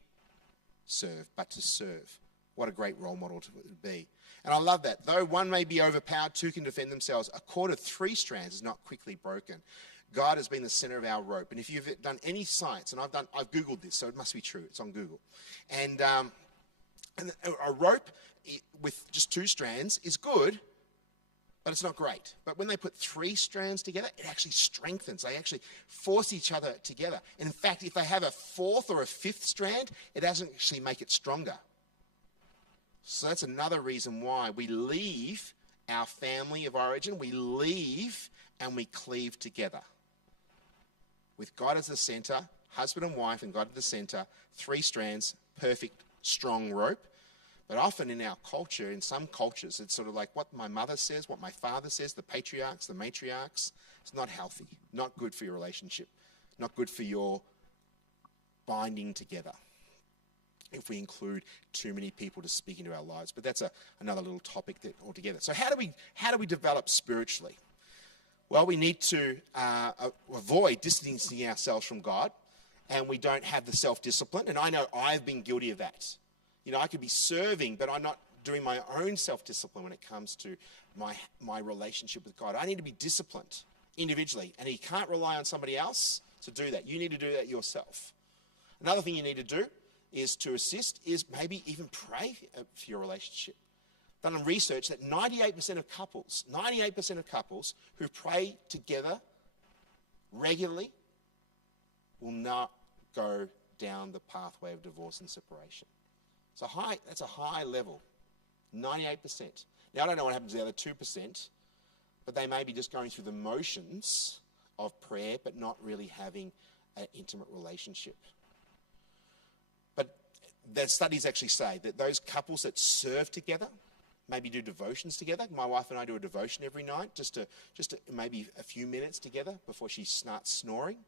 served, but to serve. What a great role model to be. And I love that. Though one may be overpowered, two can defend themselves. A cord of 3 strands is not quickly broken. God has been the center of our rope. And if you've done any science, and I've Googled this, so it must be true. It's on Google. And a rope with just 2 strands is good, but it's not great. But when they put 3 strands together, it actually strengthens. They actually force each other together. And in fact, if they have a 4th or a 5th strand, it doesn't actually make it stronger. So that's another reason why we leave our family of origin. We leave and we cleave together. With God as the center, husband and wife and God at the center, 3 strands, perfect, strong rope. But often in our culture, in some cultures, it's sort of like what my mother says, what my father says, the patriarchs, the matriarchs. It's not healthy, not good for your relationship, not good for your binding together if we include too many people to speak into our lives. But that's another little topic altogether. So how do we develop spiritually? Well, we need to avoid distancing ourselves from God, and we don't have the self-discipline. And I know I've been guilty of that. I could be serving, but I'm not doing my own self-discipline when it comes to my relationship with God. I need to be disciplined individually, and you can't rely on somebody else to do that. You need to do that yourself. Another thing you need to do is to assist is maybe even pray for your relationship. Done research that 98% of couples who pray together regularly will not go down the pathway of divorce and separation. That's a high level, 98%. Now, I don't know what happens to the other 2%, but they may be just going through the motions of prayer, but not really having an intimate relationship. But the studies actually say that those couples that serve together, maybe do devotions together. My wife and I do a devotion every night, just to maybe a few minutes together before she starts snoring.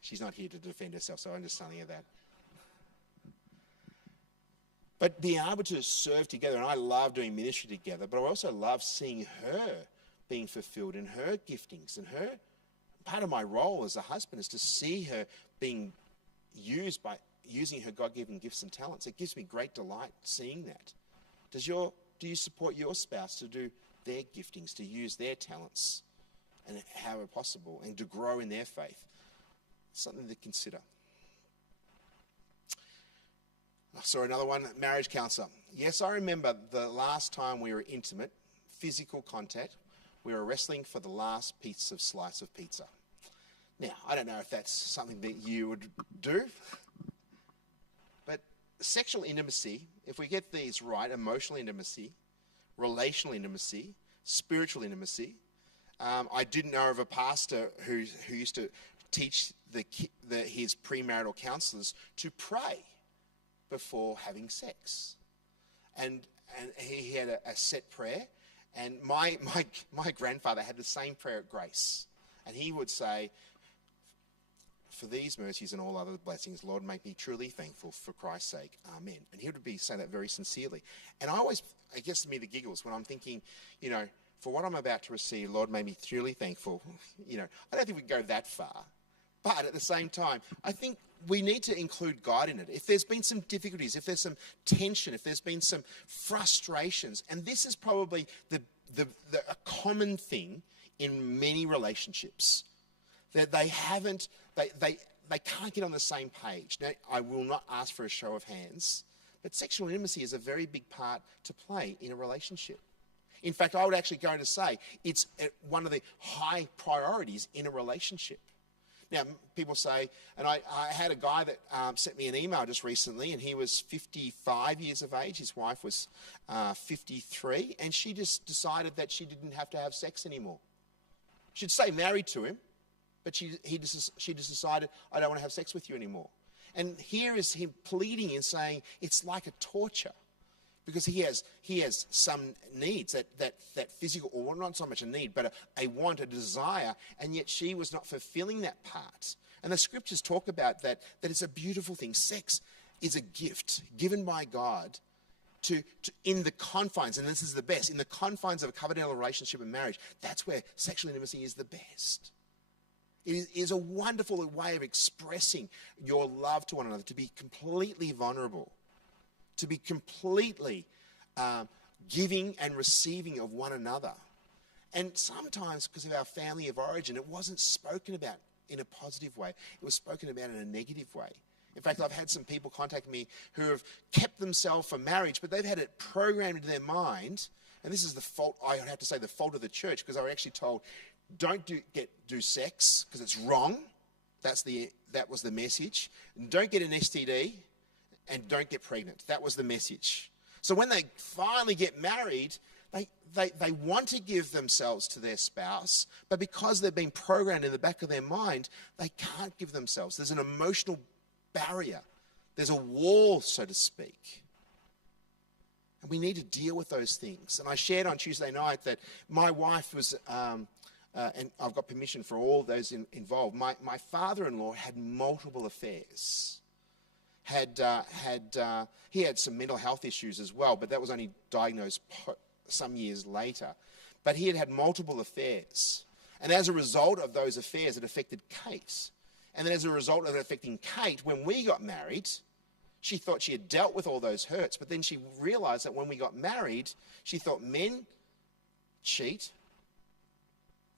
She's not here to defend herself, so I'm just telling her that. But being able to serve together, and I love doing ministry together, but I also love seeing her being fulfilled in her giftings. And part of my role as a husband is to see her being used by using her God-given gifts and talents. It gives me great delight seeing that. Do you support your spouse to do their giftings, to use their talents, and however possible, and to grow in their faith? Something to consider. I saw another one, marriage counselor. Yes, I remember the last time we were intimate, physical contact, we were wrestling for the last slice of pizza. Now, I don't know if that's something that you would do, but sexual intimacy, if we get these right, emotional intimacy, relational intimacy, spiritual intimacy. I didn't know of a pastor who used to teach his premarital counselors to pray before having sex. And he had a set prayer. And my grandfather had the same prayer at Grace. And he would say, for these mercies and all other blessings, Lord, make me truly thankful for Christ's sake. Amen. And he would say that very sincerely. And it gets me the giggles when I'm thinking, for what I'm about to receive, Lord, make me truly thankful. I don't think we can go that far. But at the same time, I think we need to include God in it. If there's been some difficulties, if there's some tension, if there's been some frustrations, and this is probably a common thing in many relationships, that they can't get on the same page. Now, I will not ask for a show of hands, but sexual intimacy is a very big part to play in a relationship. In fact, I would actually go to say it's one of the high priorities in a relationship. Now, people say, and I had a guy that sent me an email just recently, and he was 55 years of age. His wife was 53, and she just decided that she didn't have to have sex anymore. She'd stay married to him, but she just decided, I don't want to have sex with you anymore. And here is him pleading and saying, it's like a torture. because he has some needs, that physical, or not so much a need, but a want, a desire, and yet she was not fulfilling that part. And the scriptures talk about that it's a beautiful thing. Sex is a gift given by God to in the confines, and this is the best, in the confines of a covenantal relationship and marriage. That's where sexual intimacy is the best. It is a wonderful way of expressing your love to one another, to be completely vulnerable, to be completely giving and receiving of one another. And sometimes, because of our family of origin, it wasn't spoken about in a positive way. It was spoken about in a negative way. In fact, I've had some people contact me who have kept themselves for marriage, but they've had it programmed into their mind. And this is the fault, I have to say, the fault of the church, because they were actually told, don't do sex because it's wrong. That was the message. And don't get an STD and don't get pregnant. That was the message. So when they finally get married, they want to give themselves to their spouse, but because they've been programmed in the back of their mind, they can't give themselves. There's an emotional barrier. There's a wall, so to speak. And we need to deal with those things. And I shared on Tuesday night that my wife was, and I've got permission for all those involved, my father-in-law had multiple affairs. He had some mental health issues as well, but that was only diagnosed some years later. But he had multiple affairs. And as a result of those affairs, it affected Kate. And then as a result of it affecting Kate, when we got married, she thought she had dealt with all those hurts. But then she realized that when we got married, she thought men cheat,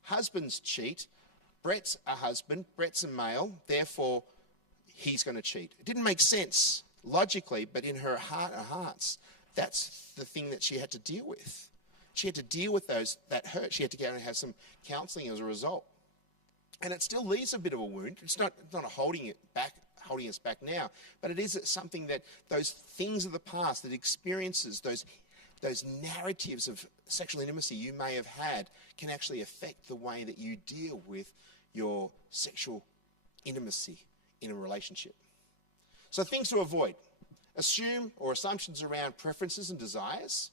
husbands cheat, Brett's a husband, Brett's a male, therefore he's going to cheat. It didn't make sense logically, but in her heart of hearts, that's the thing that she had to deal with. She had to deal with that hurt. She had to go and have some counselling as a result. And it still leaves a bit of a wound. It's not holding us back now, but it is something that those things of the past, that experiences, those narratives of sexual intimacy you may have had can actually affect the way that you deal with your sexual intimacy in a relationship. So things to avoid. Assume or assumptions around preferences and desires.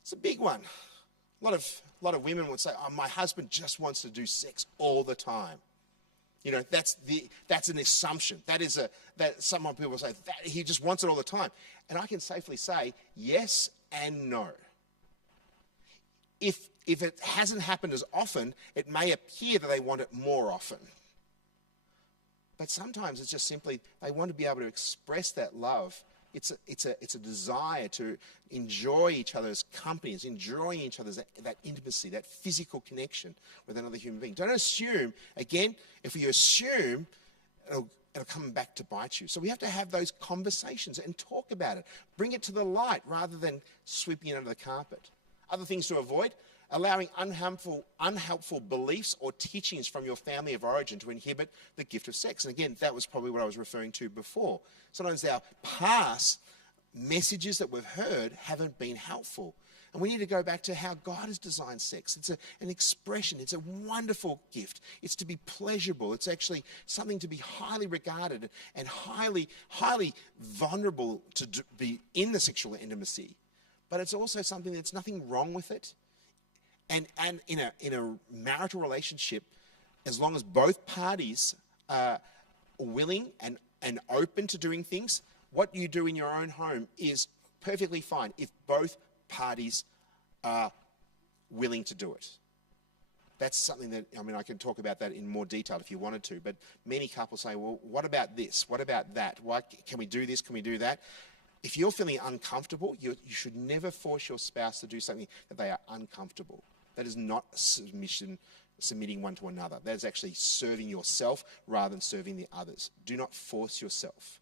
It's a big one. A lot of women would say, "Oh, my husband just wants to do sex all the time." You know, that's an assumption. That some people say that he just wants it all the time. And I can safely say yes and no. If it hasn't happened as often, it may appear that they want it more often. But sometimes it's just simply they want to be able to express that love. It's a desire to enjoy each other's company, enjoying each other's that intimacy, that physical connection with another human being. Don't assume. Again, if you assume, it'll come back to bite you. So we have to have those conversations and talk about it. Bring it to the light rather than sweeping it under the carpet. Other things to avoid: allowing unhelpful beliefs or teachings from your family of origin to inhibit the gift of sex. And again, that was probably what I was referring to before. Sometimes our past messages that we've heard haven't been helpful. And we need to go back to how God has designed sex. It's an expression. It's a wonderful gift. It's to be pleasurable. It's actually something to be highly regarded and highly, highly vulnerable to be in the sexual intimacy. But it's also something that's nothing wrong with it. And in a marital relationship, as long as both parties are willing and open to doing things, what you do in your own home is perfectly fine if both parties are willing to do it. That's something that, I can talk about that in more detail if you wanted to, but many couples say, well, what about this? What about that? Why, can we do this? Can we do that? If you're feeling uncomfortable, you should never force your spouse to do something that they are uncomfortable. That is not submitting one to another. That is actually serving yourself rather than serving the others. Do not force yourself.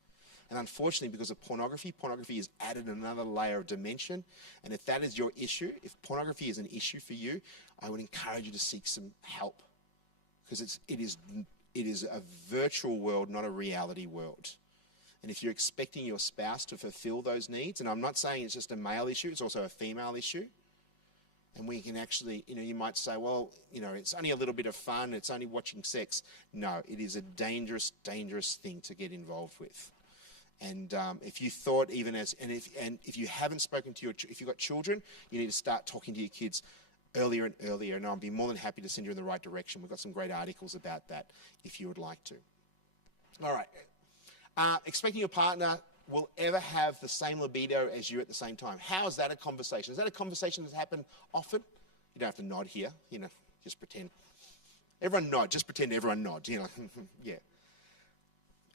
And unfortunately, because of pornography has added another layer of dimension. And if that is your issue, if pornography is an issue for you, I would encourage you to seek some help. Because it is a virtual world, not a reality world. And if you're expecting your spouse to fulfill those needs, and I'm not saying it's just a male issue, it's also a female issue. And we can actually, you might say, well, it's only a little bit of fun, it's only watching sex. No, it is a dangerous, dangerous thing to get involved with. And if you thought even as, and if you haven't spoken to if you've got children, you need to start talking to your kids earlier and earlier, and I'll be more than happy to send you in the right direction. We've got some great articles about that if you would like to. All right. Expecting your partner will ever have the same libido as you at the same time. How is that a conversation? Is that a conversation that's happened often? You don't have to nod here, just pretend. Everyone nod, just pretend everyone nods, yeah.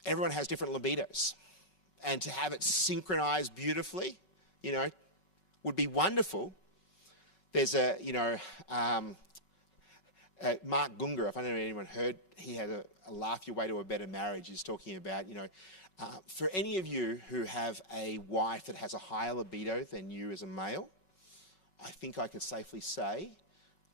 Everyone has different libidos. And to have it synchronized beautifully, would be wonderful. There's Mark Gungor, if I don't know if anyone heard, he had a Laugh Your Way to a Better Marriage. He's talking about, for any of you who have a wife that has a higher libido than you as a male, I think I could safely say,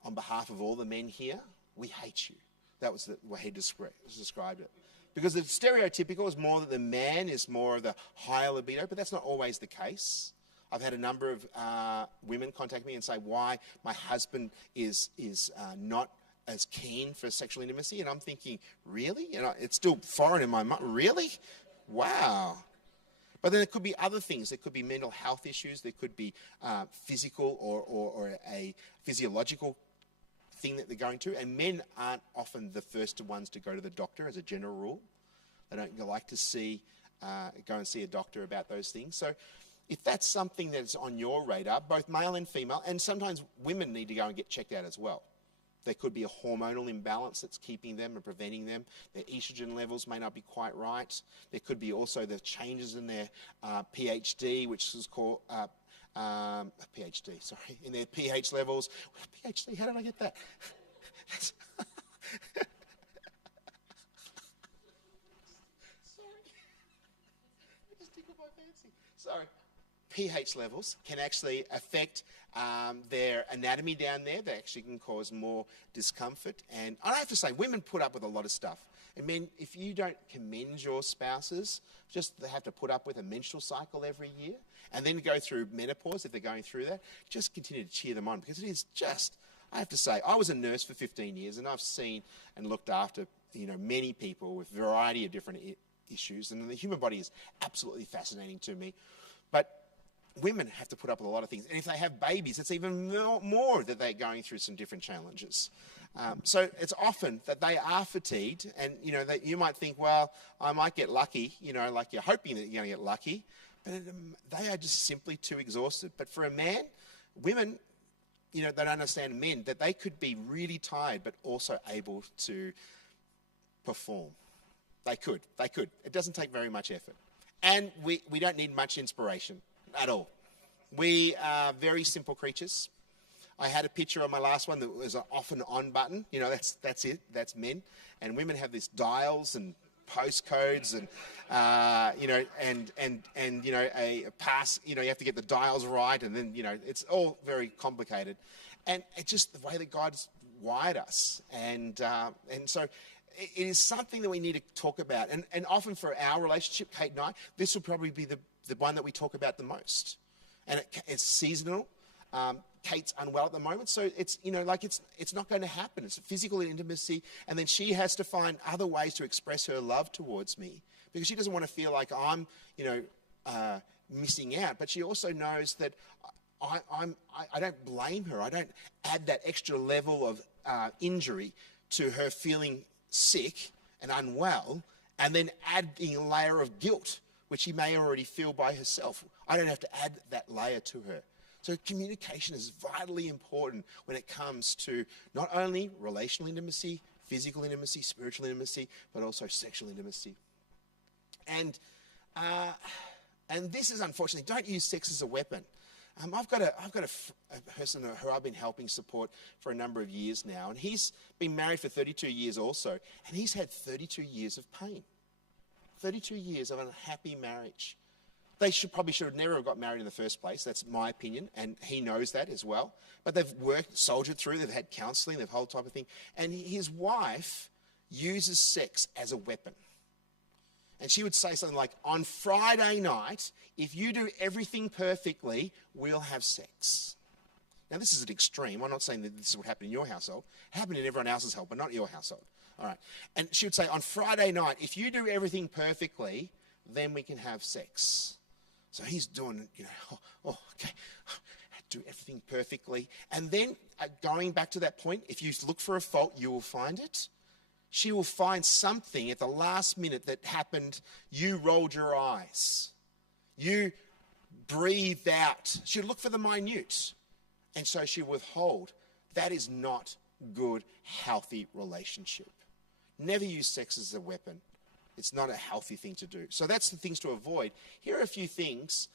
on behalf of all the men here, we hate you. That was the way he described it. Because the stereotypical is more that the man is more of the higher libido, but that's not always the case. I've had a number of women contact me and say why my husband is not as keen for sexual intimacy, and I'm thinking, really? It's still foreign in my mind. Really? Wow. But then it could be other things. There could be mental health issues. There could be physical or a physiological thing that they're going to. And men aren't often the first ones to go to the doctor as a general rule. They don't like to go and see a doctor about those things. So if that's something that's on your radar, both male and female, and sometimes women need to go and get checked out as well. There could be a hormonal imbalance that's keeping them and preventing them. Their estrogen levels may not be quite right. There could be also the changes in their PhD, which is called in their pH levels. PhD, how did I get that? Sorry. I just tickled my fancy. Sorry. pH levels can actually affect their anatomy down there. They actually can cause more discomfort. And I have to say, women put up with a lot of stuff. And men, if you don't commend your spouses, they have to put up with a menstrual cycle every year and then go through menopause if they're going through that, just continue to cheer them on, because it is just, I have to say, I was a nurse for 15 years and I've seen and looked after, many people with a variety of different issues, and the human body is absolutely fascinating to me. But women have to put up with a lot of things. And if they have babies, it's even more that they're going through some different challenges. So it's often that they are fatigued, and, that you might think, well, I might get lucky, like you're hoping that you're going to get lucky, but they are just simply too exhausted. But for a man, women, they don't understand men, that they could be really tired, but also able to perform. They could. It doesn't take very much effort. And we don't need much inspiration at all. We are very simple creatures. I had a picture on my last one that was an off and on button. That's it. That's men. And women have these dials and postcodes and, a pass. You have to get the dials right, and then, it's all very complicated. And it's just the way that God's wired us. And so it is something that we need to talk about. And often for our relationship, Kate and I, this will probably be the one that we talk about the most. And it's seasonal. Kate's unwell at the moment, so it's it's not going to happen. It's physical intimacy, and then she has to find other ways to express her love towards me, because she doesn't want to feel like I'm missing out. But she also knows that I don't blame her. I don't add that extra level of injury to her feeling sick and unwell, and then adding a layer of guilt, which she may already feel by herself. I don't have to add that layer to her. So communication is vitally important when it comes to not only relational intimacy, physical intimacy, spiritual intimacy, but also sexual intimacy. And this is, unfortunately, don't use sex as a weapon. I've got a person who I've been helping support for a number of years now, and he's been married for 32 years also, and he's had 32 years of pain. 32 years of an unhappy marriage. They should have never have got married in the first place. That's my opinion, and he knows that as well. But they've soldiered through. They've had counselling, the whole type of thing. And his wife uses sex as a weapon. And she would say something like, on Friday night, if you do everything perfectly, we'll have sex. Now, this is an extreme. I'm not saying that this is what happened in your household. It happened in everyone else's household, but not your household. All right. And she would say, on Friday night, if you do everything perfectly, then we can have sex. So he's doing, okay, do everything perfectly. And then going back to that point, if you look for a fault, you will find it. She will find something at the last minute that happened. You rolled your eyes. You breathed out. She'll look for the minute. And so she'll withhold. That is not good, healthy relationship. Never use sex as a weapon. It's not a healthy thing to do. So that's the things to avoid. Here are a few things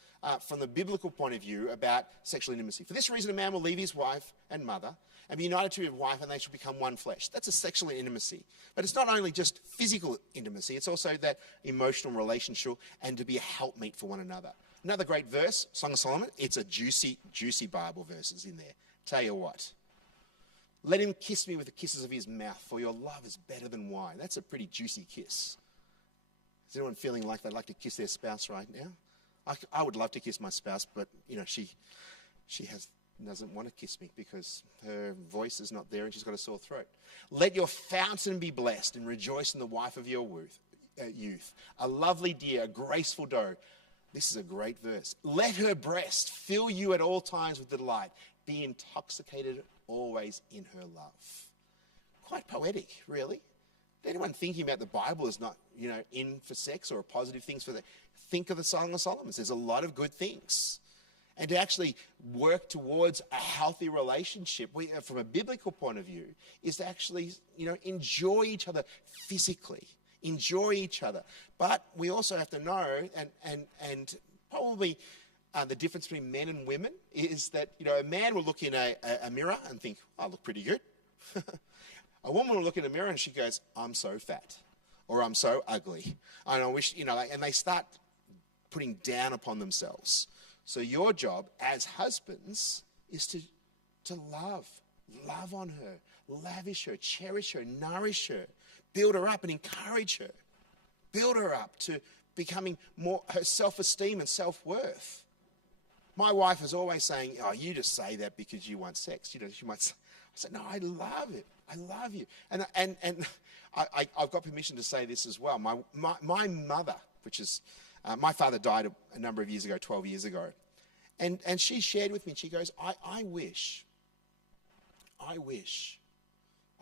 from the biblical point of view about sexual intimacy. For this reason, a man will leave his wife and mother and be united to his wife, and they shall become one flesh. That's a sexual intimacy. But it's not only just physical intimacy, it's also that emotional relationship and to be a helpmeet for one another. Another great verse, Song of Solomon, it's a juicy, juicy Bible verses in there. Tell you what. Let him kiss me with the kisses of his mouth, for your love is better than wine. That's a pretty juicy kiss. Is anyone feeling like they'd like to kiss their spouse right now? I would love to kiss my spouse, but she doesn't want to kiss me because her voice is not there and she's got a sore throat. Let your fountain be blessed and rejoice in the wife of your youth. A lovely deer, a graceful doe. This is a great verse. Let her breast fill you at all times with delight. Be intoxicated always in her love. Quite poetic, really. Anyone thinking about the Bible is not, in for sex or positive things for that. Think of the Song of Solomon. There's a lot of good things. And to actually work towards a healthy relationship, from a biblical point of view, is to actually, enjoy each other physically. Enjoy each other. But we also have to know, and probably the difference between men and women is that, a man will look in a mirror and think, I look pretty good. A woman will look in a mirror and she goes, I'm so fat, or I'm so ugly. And I wish, and they start putting down upon themselves. So your job as husbands is to love on her, lavish her, cherish her, nourish her, build her up and encourage her. Build her up to becoming more her self-esteem and self-worth. My wife is always saying, oh, you just say that because you want sex. She might say, I said, no, I love it. I love you. And I've got permission to say this as well. My mother, which is, my father died a number of years ago, 12 years ago. And she shared with me, she goes, I wish I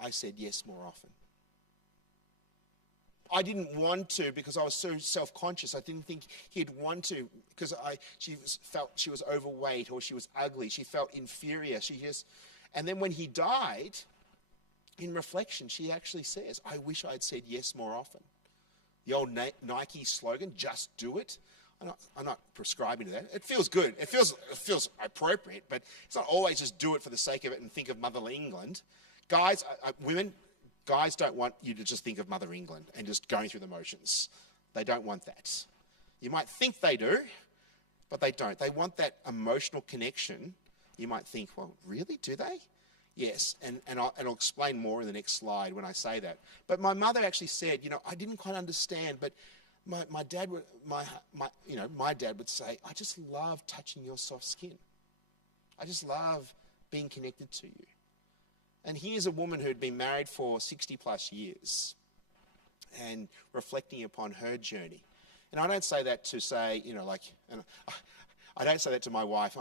said yes more often. I didn't want to because I was so self-conscious. I didn't think he'd want to because she felt she was overweight or she was ugly. She felt inferior. And then when he died, in reflection, she actually says, I wish I'd said yes more often. The old Nike slogan, just do it. I'm not prescribing to that. It feels good. It feels appropriate, but it's not always just do it for the sake of it and think of Mother England. Guys, guys don't want you to just think of Mother England and just going through the motions. They don't want that. You might think they do, but they don't. They want that emotional connection. You might think, well, really, do they? Yes, and I'll explain more in the next slide when I say that. But my mother actually said, I didn't quite understand, but my dad would say, I just love touching your soft skin. I just love being connected to you. And here's a woman who'd been married for 60 plus years and reflecting upon her journey. And I don't say that to say, I don't say that to my wife,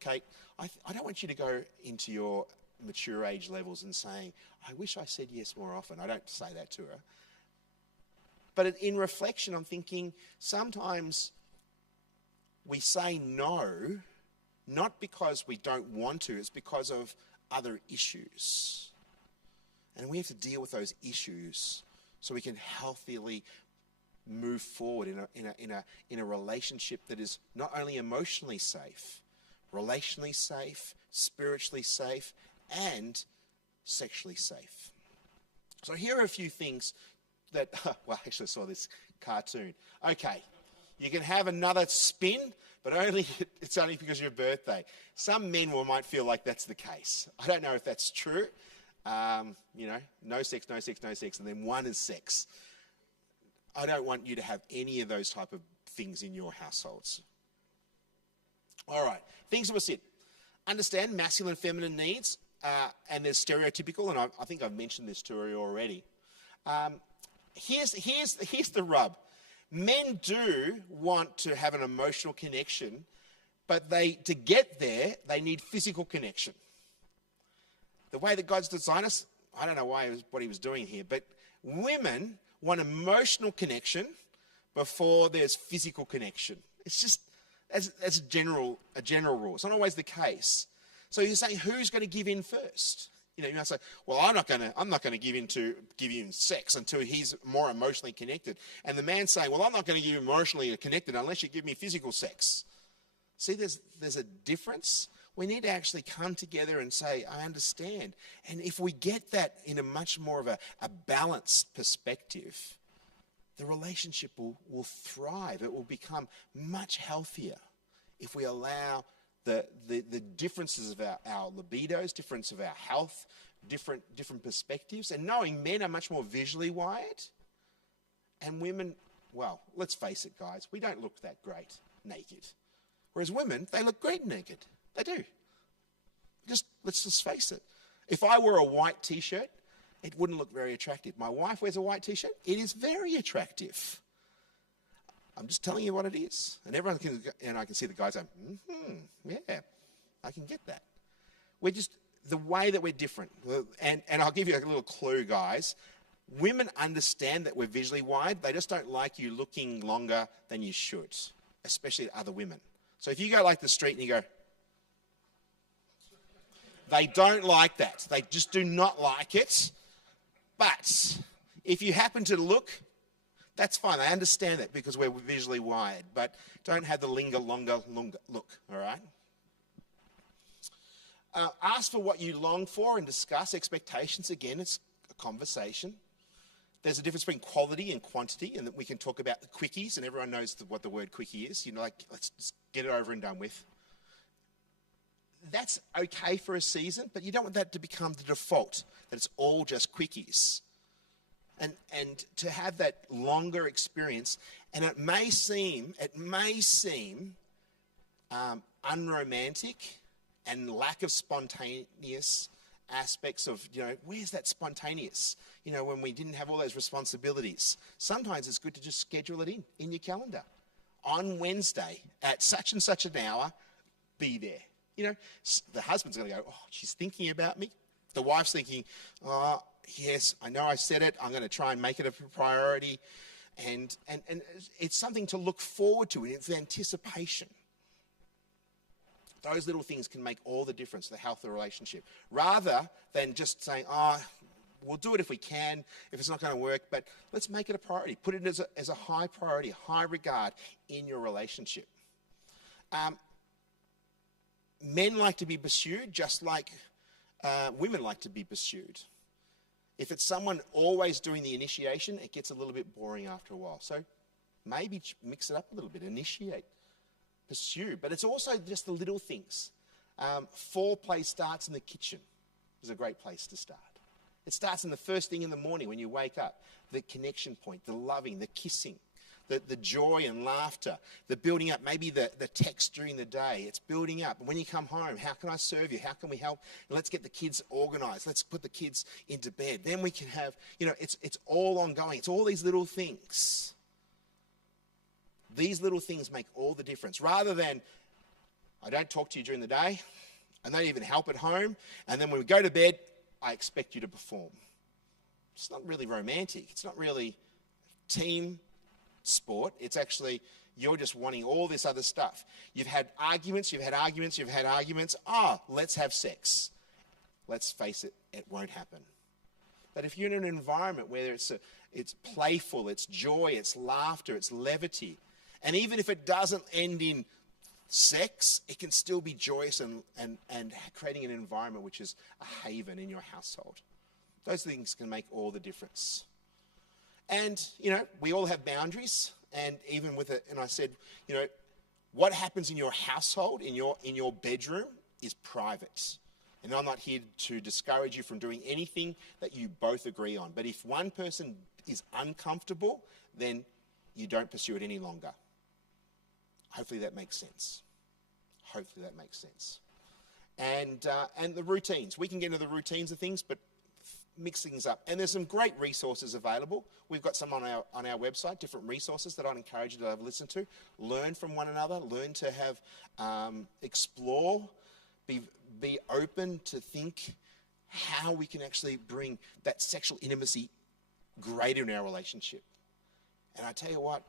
Kate, I don't want you to go into your mature age levels and saying, I wish I said yes more often. I don't say that to her. But in reflection, I'm thinking sometimes we say no, not because we don't want to, it's because of other issues. And we have to deal with those issues so we can healthily move forward in a relationship that is not only emotionally safe, relationally safe, spiritually safe, and sexually safe. So here are a few things that, well, I actually saw this cartoon. Okay, you can have another spin, but it's only because of your birthday. Some men might feel like that's the case. I don't know if that's true. No sex, no sex, no sex, and then one is sex. I don't want you to have any of those type of things in your households. All right, things that were said. Understand masculine and feminine needs, and they're stereotypical, and I think I've mentioned this to you already. Here's the rub. Men do want to have an emotional connection, but to get there, they need physical connection. The way that God's designed us, I don't know what he was doing here, but women want emotional connection before there's physical connection. It's just as a general rule. It's not always the case. So you're saying, who's going to give in first? You might say, well, I'm not going to give in sex until he's more emotionally connected. And the man's saying, well, I'm not going to give you emotionally connected unless you give me physical sex. See, there's a difference. We need to actually come together and say, I understand. And if we get that in a much more of a balanced perspective, the relationship will thrive. It will become much healthier if we allow the differences of our libidos, difference of our health, different perspectives, and knowing men are much more visually wired, and women, well, let's face it, guys, we don't look that great naked. Whereas women, they look great naked. They do. Let's just face it. If I wore a white t-shirt, it wouldn't look very attractive. My wife wears a white t-shirt. It is very attractive. I'm just telling you what it is. And everyone can, and I can see the guys going, yeah, I can get that. We're just, the way that we're different. And I'll give you a little clue, guys. Women understand that we're visually wired. They just don't like you looking longer than you should, especially other women. So if you go like the street and you go, they don't like that. They just do not like it. But if you happen to look, that's fine. I understand that because we're visually wired. But don't have the longer look, all right? Ask for what you long for and discuss expectations. Again, it's a conversation. There's a difference between quality and quantity, and that we can talk about the quickies, and everyone knows what the word quickie is. Let's just get it over and done with. That's okay for a season, but you don't want that to become the default, that it's all just quickies. And to have that longer experience, and it may seem unromantic and lack of spontaneous aspects of, where's that spontaneous? When we didn't have all those responsibilities. Sometimes it's good to just schedule it in your calendar. On Wednesday at such and such an hour, be there. The husband's going to go, oh, she's thinking about me. The wife's thinking, oh, yes, I know I said it. I'm going to try and make it a priority. And it's something to look forward to. It's anticipation. Those little things can make all the difference to the health of the relationship. Rather than just saying, oh, we'll do it if we can, if it's not going to work, but let's make it a priority. Put it as a high priority, a high regard in your relationship. Men like to be pursued just like women like to be pursued. If it's someone always doing the initiation, it gets a little bit boring after a while. So maybe mix it up a little bit, initiate, pursue. But it's also just the little things. Foreplay starts in the kitchen is a great place to start. It starts in the first thing in the morning when you wake up. The connection point, the loving, the kissing, the joy and laughter, the building up, maybe the text during the day. It's building up. When you come home, how can I serve you? How can we help? And let's get the kids organized. Let's put the kids into bed. Then we can have, it's all ongoing. It's all these little things. These little things make all the difference. Rather than, I don't talk to you during the day, I don't even help at home, and then when we go to bed, I expect you to perform. It's not really romantic. It's not really team sport. It's actually, you're just wanting all this other stuff. You've had arguments. Let's have sex. Let's face it, it won't happen. But if you're in an environment where it's playful, it's joy, it's laughter, it's levity, and even if it doesn't end in sex, it can still be joyous and creating an environment which is a haven in your household. Those things can make all the difference. And, we all have boundaries. And even with it, and I said, what happens in your household, in your bedroom, is private. And I'm not here to discourage you from doing anything that you both agree on. But if one person is uncomfortable, then you don't pursue it any longer. Hopefully that makes sense. And the routines. We can get into the routines of things, but mix things up. And there's some great resources available. We've got some on our website, different resources that I'd encourage you to have a listen to. Learn from one another. Learn to have explore. Be open to think how we can actually bring that sexual intimacy greater in our relationship. And I tell you what,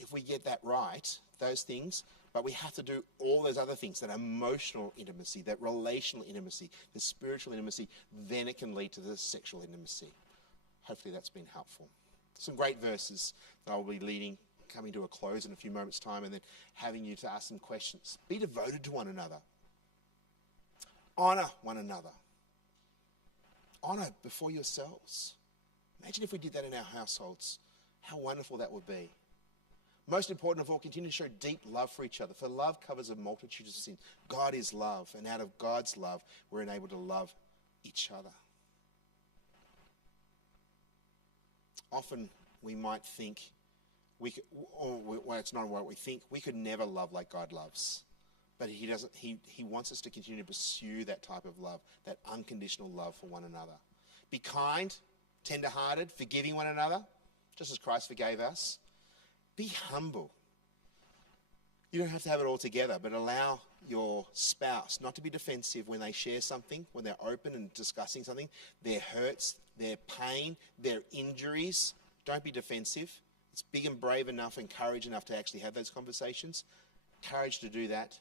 if we get that right, those things, but we have to do all those other things, that emotional intimacy, that relational intimacy, the spiritual intimacy, then it can lead to the sexual intimacy. Hopefully that's been helpful. Some great verses that I will be coming to a close in a few moments' time, and then having you to ask some questions. Be devoted to one another. Honour one another. Honour before yourselves. Imagine if we did that in our households. How wonderful that would be. Most important of all, continue to show deep love for each other, for love covers a multitude of sins. God is love, and out of God's love, we're enabled to love each other. Often we might think, it's not what we think, we could never love like God loves. But he doesn't. He wants us to continue to pursue that type of love, that unconditional love for one another. Be kind, tender-hearted, forgiving one another, just as Christ forgave us. Be humble. You don't have to have it all together, but allow your spouse not to be defensive when they share something, when they're open and discussing something, their hurts, their pain, their injuries. Don't be defensive. It's big and brave enough and courage enough to actually have those conversations. Courage to do that.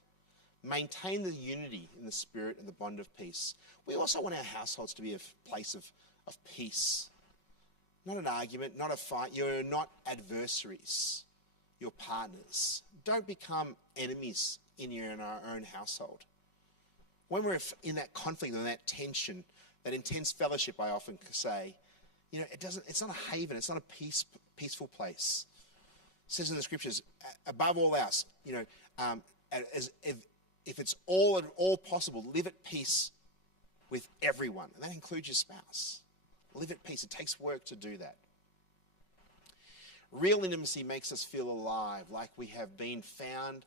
Maintain the unity in the spirit and the bond of peace. We also want our households to be a place of peace. Not an argument, not a fight. You're not adversaries. You're partners. Don't become enemies in our own household. When we're in that conflict and that tension, that intense fellowship, I often say, it's not a haven. It's not a peaceful place. It says in the scriptures, above all else, if it's all possible, live at peace with everyone. And that includes your spouse. Live at peace. It takes work to do that. Real intimacy makes us feel alive, like we have been found,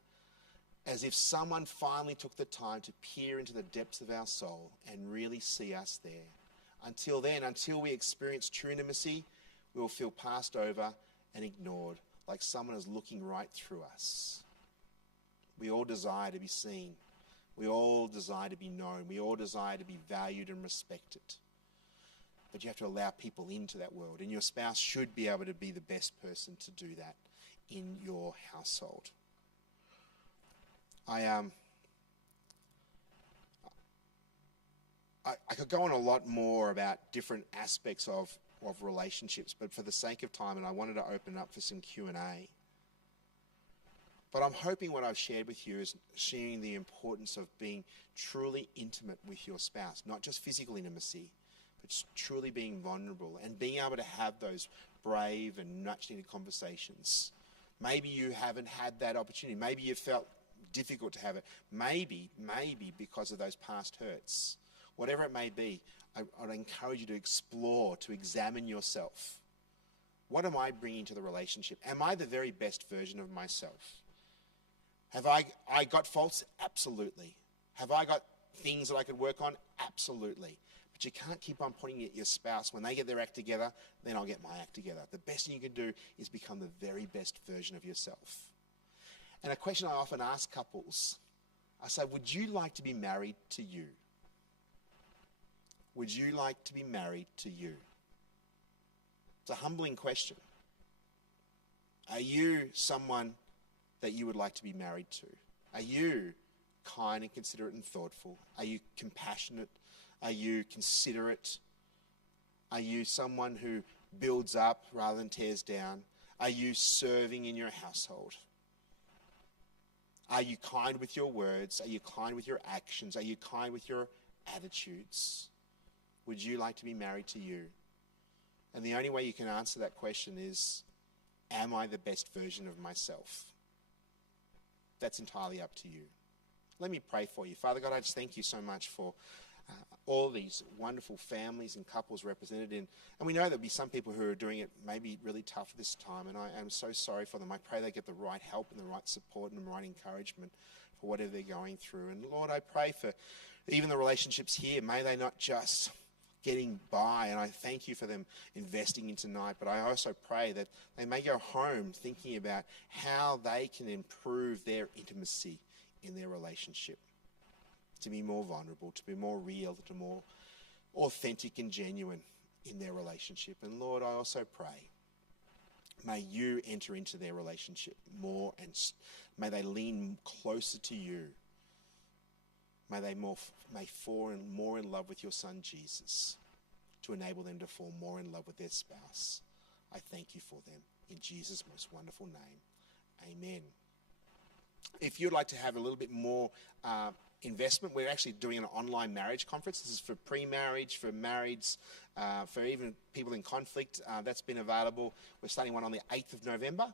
as if someone finally took the time to peer into the depths of our soul and really see us there. Until then, until we experience true intimacy, we will feel passed over and ignored, like someone is looking right through us. We all desire to be seen. We all desire to be known. We all desire to be valued and respected. But you have to allow people into that world. And your spouse should be able to be the best person to do that in your household. I could go on a lot more about different aspects of relationships, but for the sake of time, and I wanted to open up for some Q&A. But I'm hoping what I've shared with you is sharing the importance of being truly intimate with your spouse, not just physical intimacy, but truly being vulnerable and being able to have those brave and much-needed conversations. Maybe you haven't had that opportunity. Maybe you felt difficult to have it. Maybe because of those past hurts. Whatever it may be, I'd encourage you to explore, to examine yourself. What am I bringing to the relationship? Am I the very best version of myself? Have I got faults? Absolutely. Have I got things that I could work on? Absolutely. But you can't keep on pointing at your spouse. When they get their act together, then I'll get my act together. The best thing you can do is become the very best version of yourself. And a question I often ask couples, I say, would you like to be married to you? Would you like to be married to you? It's a humbling question. Are you someone that you would like to be married to? Are you kind and considerate and thoughtful? Are you compassionate? Are you considerate? Are you someone who builds up rather than tears down? Are you serving in your household? Are you kind with your words? Are you kind with your actions? Are you kind with your attitudes? Would you like to be married to you? And the only way you can answer that question is, am I the best version of myself? That's entirely up to you. Let me pray for you. Father God, I just thank you so much for all these wonderful families and couples represented in. And we know there'll be some people who are doing it maybe really tough this time, and I am so sorry for them. I pray they get the right help and the right support and the right encouragement for whatever they're going through. And Lord, I pray for even the relationships here. May they not just getting by, and I thank you for them investing in tonight. But I also pray that they may go home thinking about how they can improve their intimacy in their relationship, to be more vulnerable, to be more real, to be more authentic and genuine in their relationship. And Lord, I also pray, may you enter into their relationship more, and may they lean closer to you. May they fall more in love with your Son Jesus, to enable them to fall more in love with their spouse. I thank you for them. In Jesus' most wonderful name, amen. If you'd like to have a little bit more investment, we're actually doing an online marriage conference. This is for pre-marriage, for marrieds, for even people in conflict. That's been available. We're starting one on the 8th of November.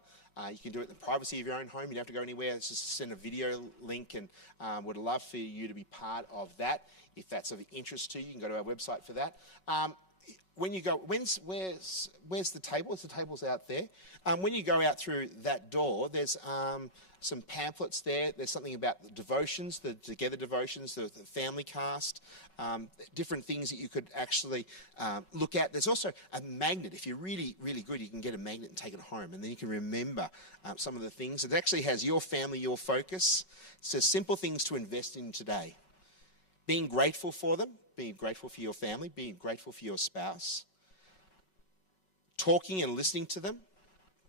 You can do it in the privacy of your own home. You don't have to go anywhere. It's just send a video link, and would love for you to be part of that. If that's of interest to you, you can go to our website for that. When you go, where's the table? The table's out there. When you go out through that door, there's some pamphlets there. There's something about the devotions, the Together devotions, the Familycast, different things that you could actually look at. There's also a magnet. If you're really, really good, you can get a magnet and take it home, and then you can remember some of the things. It actually has your family, your focus. So simple things to invest in today. Being grateful for them, being grateful for your family, being grateful for your spouse. Talking and listening to them.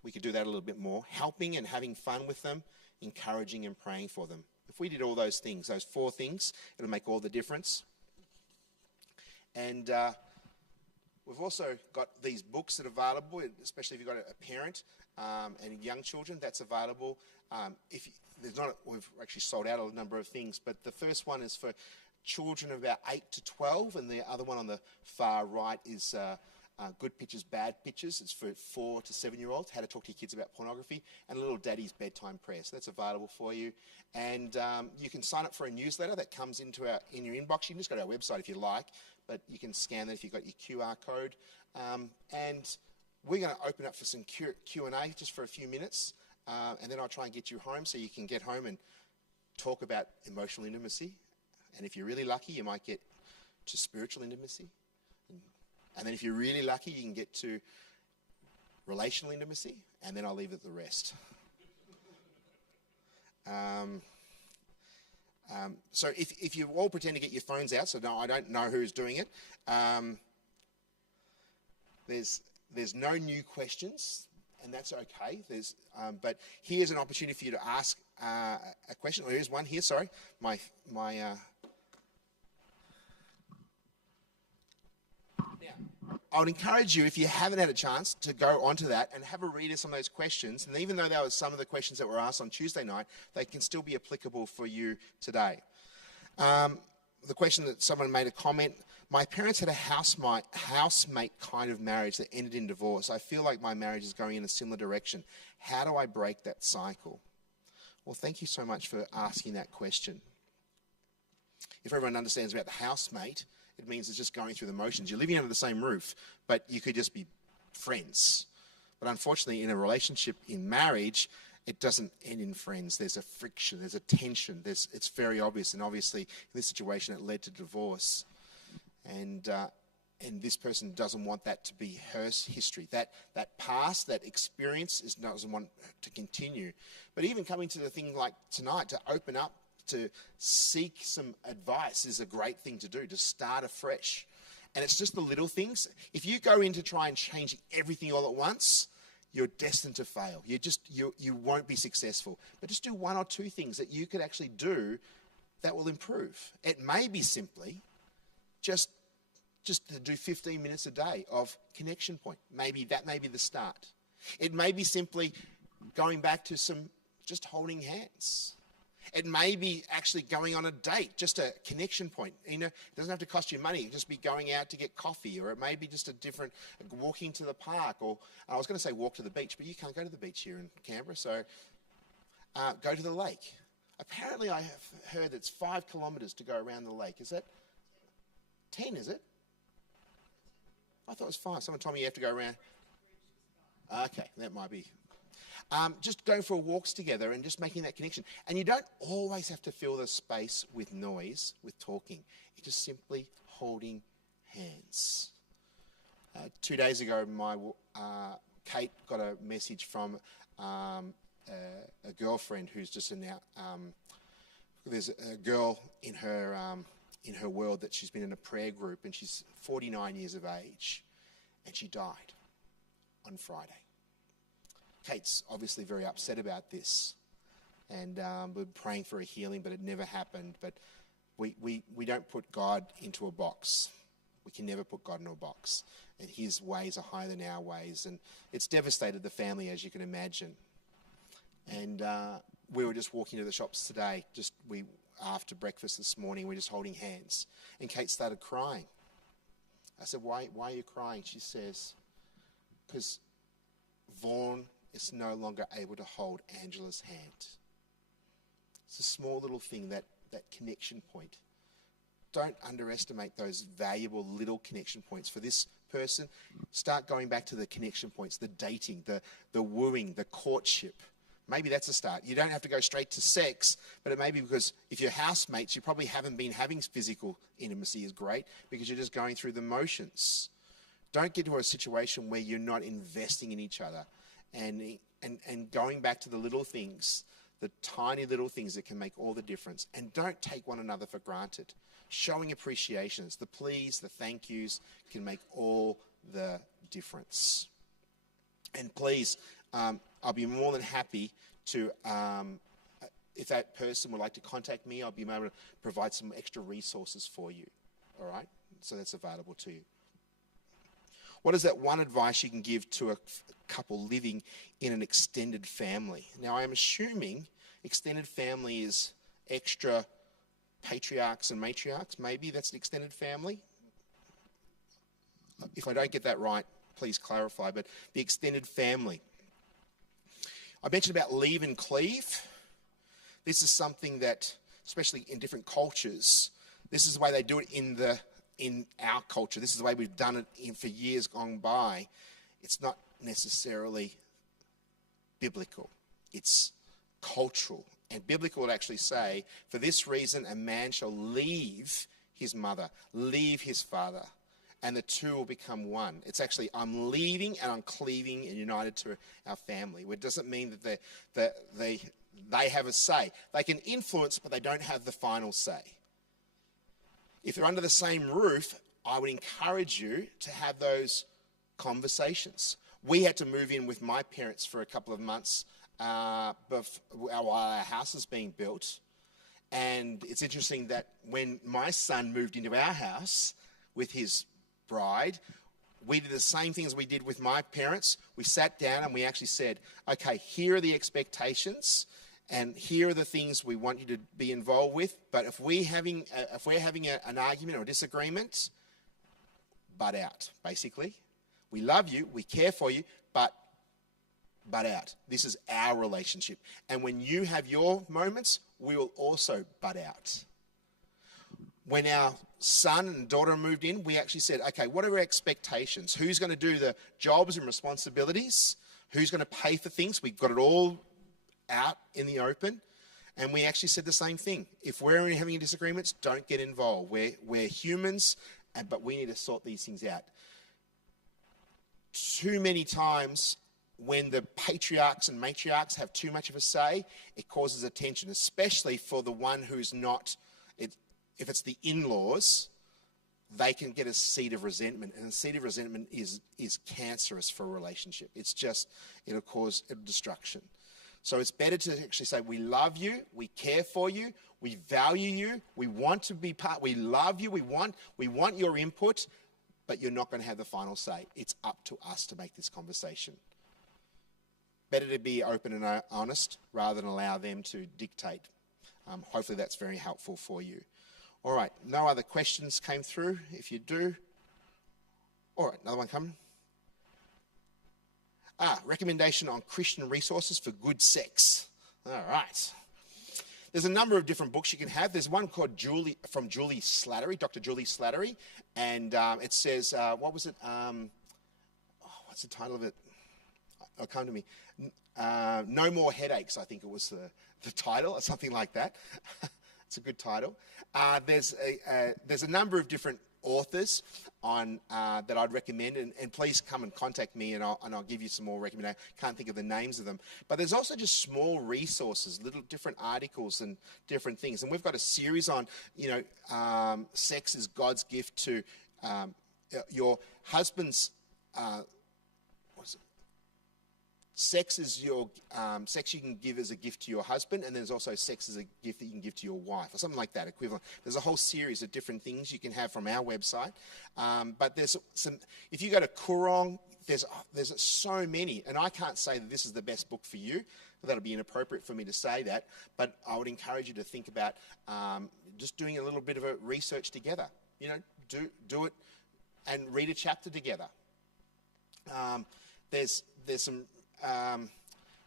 We could do that a little bit more. Helping and having fun with them. Encouraging and praying for them. If we did all those things, those 4 things, it'll make all the difference. And we've also got these books that are available, especially if you've got a parent and young children. That's available. We've actually sold out a number of things, but the first one is for children of about 8 to 12, and the other one on the far right is Good Pictures, Bad Pictures. It's for 4 to 7-year-olds, how to talk to your kids about pornography, and Little Daddy's Bedtime Prayer. So that's available for you. And you can sign up for a newsletter that comes in your inbox. You can just go to our website if you like, but you can scan that if you've got your QR code. And we're going to open up for some Q&A just for a few minutes, and then I'll try and get you home so you can get home and talk about emotional intimacy. And if you're really lucky, you might get to spiritual intimacy. And then if you're really lucky, you can get to relational intimacy, and then I'll leave it the rest. So if you all pretend to get your phones out, so no, I don't know who's doing it. There's no new questions, and that's okay. But here's an opportunity for you to ask a question. Here's one here. Sorry, my. I would encourage you, if you haven't had a chance, to go onto that and have a read of some of those questions. And even though there were some of the questions that were asked on Tuesday night, they can still be applicable for you today. The question that someone made a comment, my parents had a housemate kind of marriage that ended in divorce. I feel like my marriage is going in a similar direction. How do I break that cycle? Well, thank you so much for asking that question. If everyone understands about the housemate, it means it's just going through the motions. You're living under the same roof, but you could just be friends. But unfortunately, in a relationship, in marriage, it doesn't end in friends. There's a friction, there's a tension. It's very obvious, and obviously, in this situation, it led to divorce. And this person doesn't want that to be her history. That past, that experience, doesn't want to continue. But even coming to the thing like tonight, to open up, to seek some advice is a great thing to do, to start afresh. And it's just the little things. If you go in to try and change everything all at once, you're destined to fail. You won't be successful. But just do 1 or 2 things that you could actually do that will improve. It may be simply just to do 15 minutes a day of connection point. Maybe that may be the start. It may be simply going back to just holding hands. It may be actually going on a date, just a connection point. It doesn't have to cost you money. It can just be going out to get coffee, or it may be just walking to the park, or I was going to say walk to the beach, but you can't go to the beach here in Canberra, so go to the lake. Apparently I have heard it's 5 kilometres to go around the lake. Is that 10, is it? I thought it was 5. Someone told me you have to go around. Okay, that might be. Just going for walks together and just making that connection. And you don't always have to fill the space with noise, with talking. It's just simply holding hands. 2 days ago, Kate got a message from a girlfriend who's just there's a girl in her world that she's been in a prayer group, and she's 49 years of age, and she died on Friday. Kate's obviously very upset about this, and we're praying for a healing, but it never happened. But we don't put God into a box. We can never put God in a box, and his ways are higher than our ways, and it's devastated the family, as you can imagine. And we were just walking to the shops today, after breakfast this morning, we're just holding hands, and Kate started crying. I said, why are you crying? She says, because Vaughan is no longer able to hold Angela's hand. It's a small little thing, that connection point. Don't underestimate those valuable little connection points. For this person, start going back to the connection points, the dating, the wooing, the courtship. Maybe that's a start. You don't have to go straight to sex, but it may be because if you're housemates, you probably haven't been having physical intimacy is great because you're just going through the motions. Don't get to a situation where you're not investing in each other and going back to the little things, the tiny little things that can make all the difference. And don't take one another for granted. Showing appreciations, the please, the thank yous can make all the difference. And please, I'll be more than happy to, if that person would like to contact me, I'll be able to provide some extra resources for you. All right? So that's available to you. What is that one advice you can give to a couple living in an extended family? Now, I'm assuming extended family is extra patriarchs and matriarchs. Maybe that's an extended family. If I don't get that right, please clarify. But the extended family. I mentioned about leave and cleave. This is something that, especially in different cultures, this is the way they do it in our culture. This is the way we've done it for years gone by. It's not necessarily biblical. It's cultural. And biblical would actually say, for this reason, a man shall leave his mother, leave his father, and the two will become one. It's actually, I'm leaving and I'm cleaving and united to our family. It doesn't mean that they have a say. They can influence, but they don't have the final say. If they're under the same roof, I would encourage you to have those conversations. We had to move in with my parents for a couple of months while our house is being built. And it's interesting that when my son moved into our house with his bride, we did the same things we did with my parents. We sat down and we actually said, okay, here are the expectations and here are the things we want you to be involved with. But if we're having an argument or a disagreement, butt out, basically. We love you, we care for you, but butt out. This is our relationship. And when you have your moments, we will also butt out. When our son and daughter moved in, we actually said, okay, what are our expectations? Who's going to do the jobs and responsibilities? Who's going to pay for things? We've got it all out in the open. And we actually said the same thing. If we're having disagreements, don't get involved. We're humans, but we need to sort these things out. Too many times when the patriarchs and matriarchs have too much of a say, it causes a tension, especially for the one who's not... If it's the in-laws, they can get a seed of resentment, and a seed of resentment is cancerous for a relationship. It'll cause destruction. So it's better to actually say, we love you, we care for you, we value you, we want to be part, we love you, we want your input, but you're not going to have the final say. It's up to us to make this conversation. Better to be open and honest rather than allow them to dictate. Hopefully that's very helpful for you. All right, no other questions came through. If you do, all right, another one coming. Recommendation on Christian resources for good sex. All right. There's a number of different books you can have. There's one called Julie Slattery, Dr. Julie Slattery, and it says, what was it? What's the title of it? It'll come to me. No More Headaches, I think it was the title, or something like that. It's a good title. There's a number of different authors on that I'd recommend, and please come and contact me, and I'll give you some more recommendations. Can't think of the names of them, but there's also just small resources, little different articles and different things. And we've got a series on, sex is God's gift to your husband's. Sex is your sex you can give as a gift to your husband, and there's also sex as a gift that you can give to your wife, or something like that, equivalent. There's a whole series of different things you can have from our website. But there's some. If you go to Kurong, there's so many, and I can't say that this is the best book for you. That'll be inappropriate for me to say that, but I would encourage you to think about just doing a little bit of a research together. Do it and read a chapter together. There's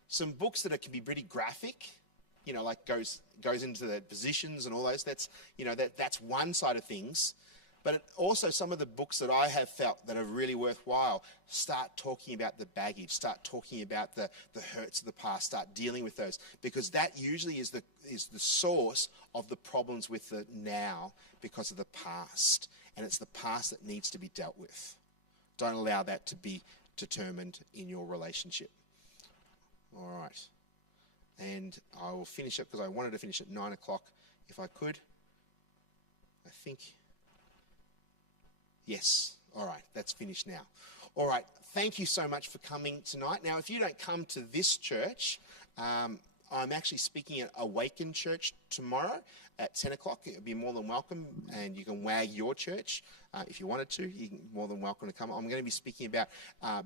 some books that can be pretty graphic, like goes into the positions and all those. That's one side of things. But also some of the books that I have felt that are really worthwhile start talking about the baggage, start talking about the hurts of the past, start dealing with those, because that usually is the source of the problems with the now because of the past, and it's the past that needs to be dealt with. Don't allow that to be determined in your relationship. All right. And I will finish up because I wanted to finish at 9 o'clock if I could. I think. Yes. All right. That's finished now. All right. Thank you so much for coming tonight. Now, if you don't come to this church, I'm actually speaking at Awaken Church tomorrow at 10 o'clock. You'll be more than welcome, and you can wag your church if you wanted to. You're more than welcome to come. I'm going to be speaking about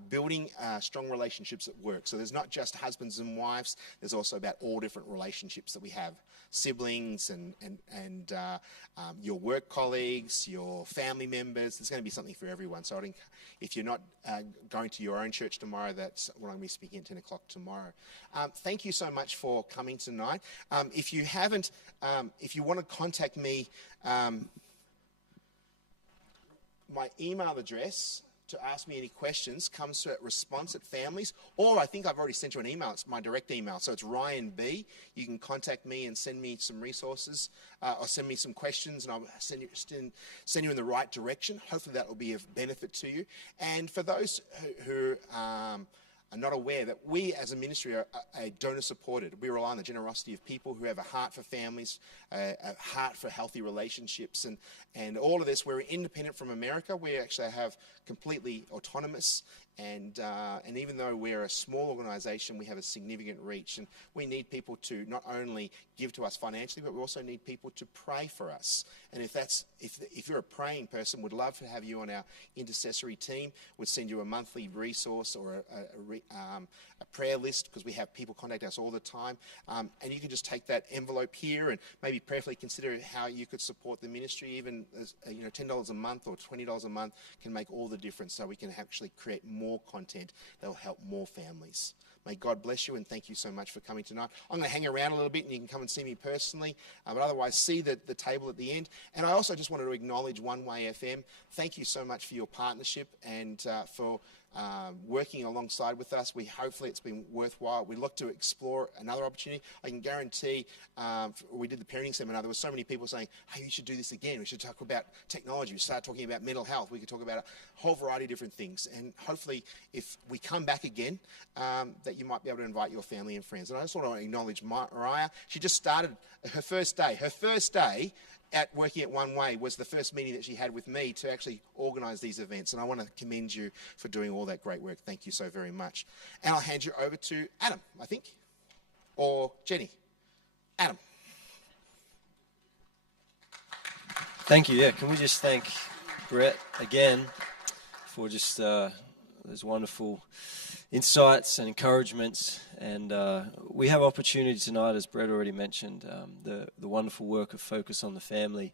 building strong relationships at work. So there's not just husbands and wives. There's also about all different relationships that we have. Siblings and your work colleagues, your family members. There's going to be something for everyone. So if you're not going to your own church tomorrow, that's what I'm going to be speaking at 10 o'clock tomorrow. Thank you so much for coming tonight. If you haven't, if you want to contact me, my email address to ask me any questions comes to response@families, or I think I've already sent you an email. It's my direct email, so it's Ryan B. You can contact me and send me some resources, or send me some questions, and I'll send you in the right direction. Hopefully that will be of benefit to you. And for those who are not aware, that we as a ministry are donor supported. We rely on the generosity of people who have a heart for families, a heart for healthy relationships, and all of this. We're independent from America. We actually have completely autonomous, and even though we're a small organisation, we have a significant reach, and we need people to not only give to us financially, but we also need people to pray for us. And if you're a praying person, we'd love to have you on our intercessory team. We'd send you a monthly resource or a prayer list, because we have people contact us all the time. And you can just take that envelope here and maybe prayerfully consider how you could support the ministry. Even $10 a month or $20 a month can make all the difference, so we can actually create more content that will help more families. May God bless you, and thank you so much for coming tonight. I'm going to hang around a little bit, and you can come and see me personally, but otherwise see the table at the end. And I also just wanted to acknowledge One Way FM. Thank you so much for your partnership and for working alongside with us. Hopefully it's been worthwhile. We look to explore another opportunity. I can guarantee, we did the parenting seminar, there were so many people saying, hey, you should do this again. We should talk about technology. We start talking about mental health. We could talk about a whole variety of different things. And hopefully if we come back again, that you might be able to invite your family and friends. And I just want to acknowledge Mariah. She just started her first day. Her first day at working at One Way was the first meeting that she had with me to actually organise these events. And I want to commend you for doing all that great work. Thank you so very much. And I'll hand you over to Adam, I think, or Jenny. Adam. Thank you. Yeah, can we just thank Brett again for just those wonderful insights and encouragements. And we have opportunity tonight, as Brett already mentioned. The wonderful work of Focus on the Family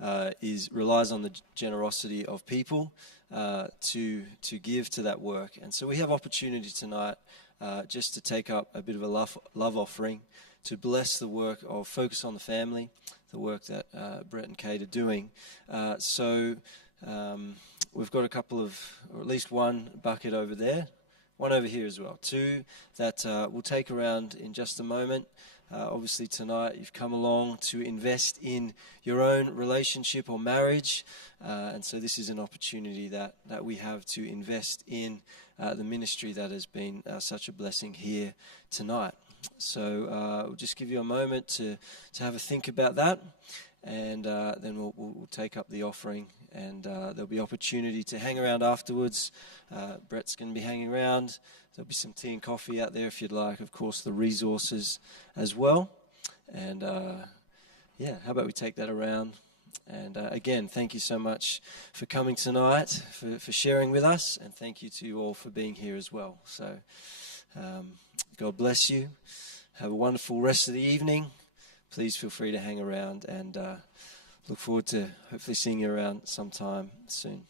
relies on the generosity of people to give to that work. And so we have opportunity tonight just to take up a bit of a love offering to bless the work of Focus on the Family, the work that Brett and Kate are doing. So we've got a couple of, or at least one bucket over there. One over here as well. Two that we'll take around in just a moment. Obviously tonight you've come along to invest in your own relationship or marriage, and so this is an opportunity that we have to invest in the ministry that has been such a blessing here tonight. So we'll just give you a moment to have a think about that, and then we'll take up the offering, and there'll be opportunity to hang around afterwards. Brett's going to be hanging around. There'll be some tea and coffee out there if you'd like, of course, the resources as well. And how about we take that around? And again, thank you so much for coming tonight, for sharing with us, and thank you to you all for being here as well. So God bless you. Have a wonderful rest of the evening. Please feel free to hang around, and look forward to hopefully seeing you around sometime soon.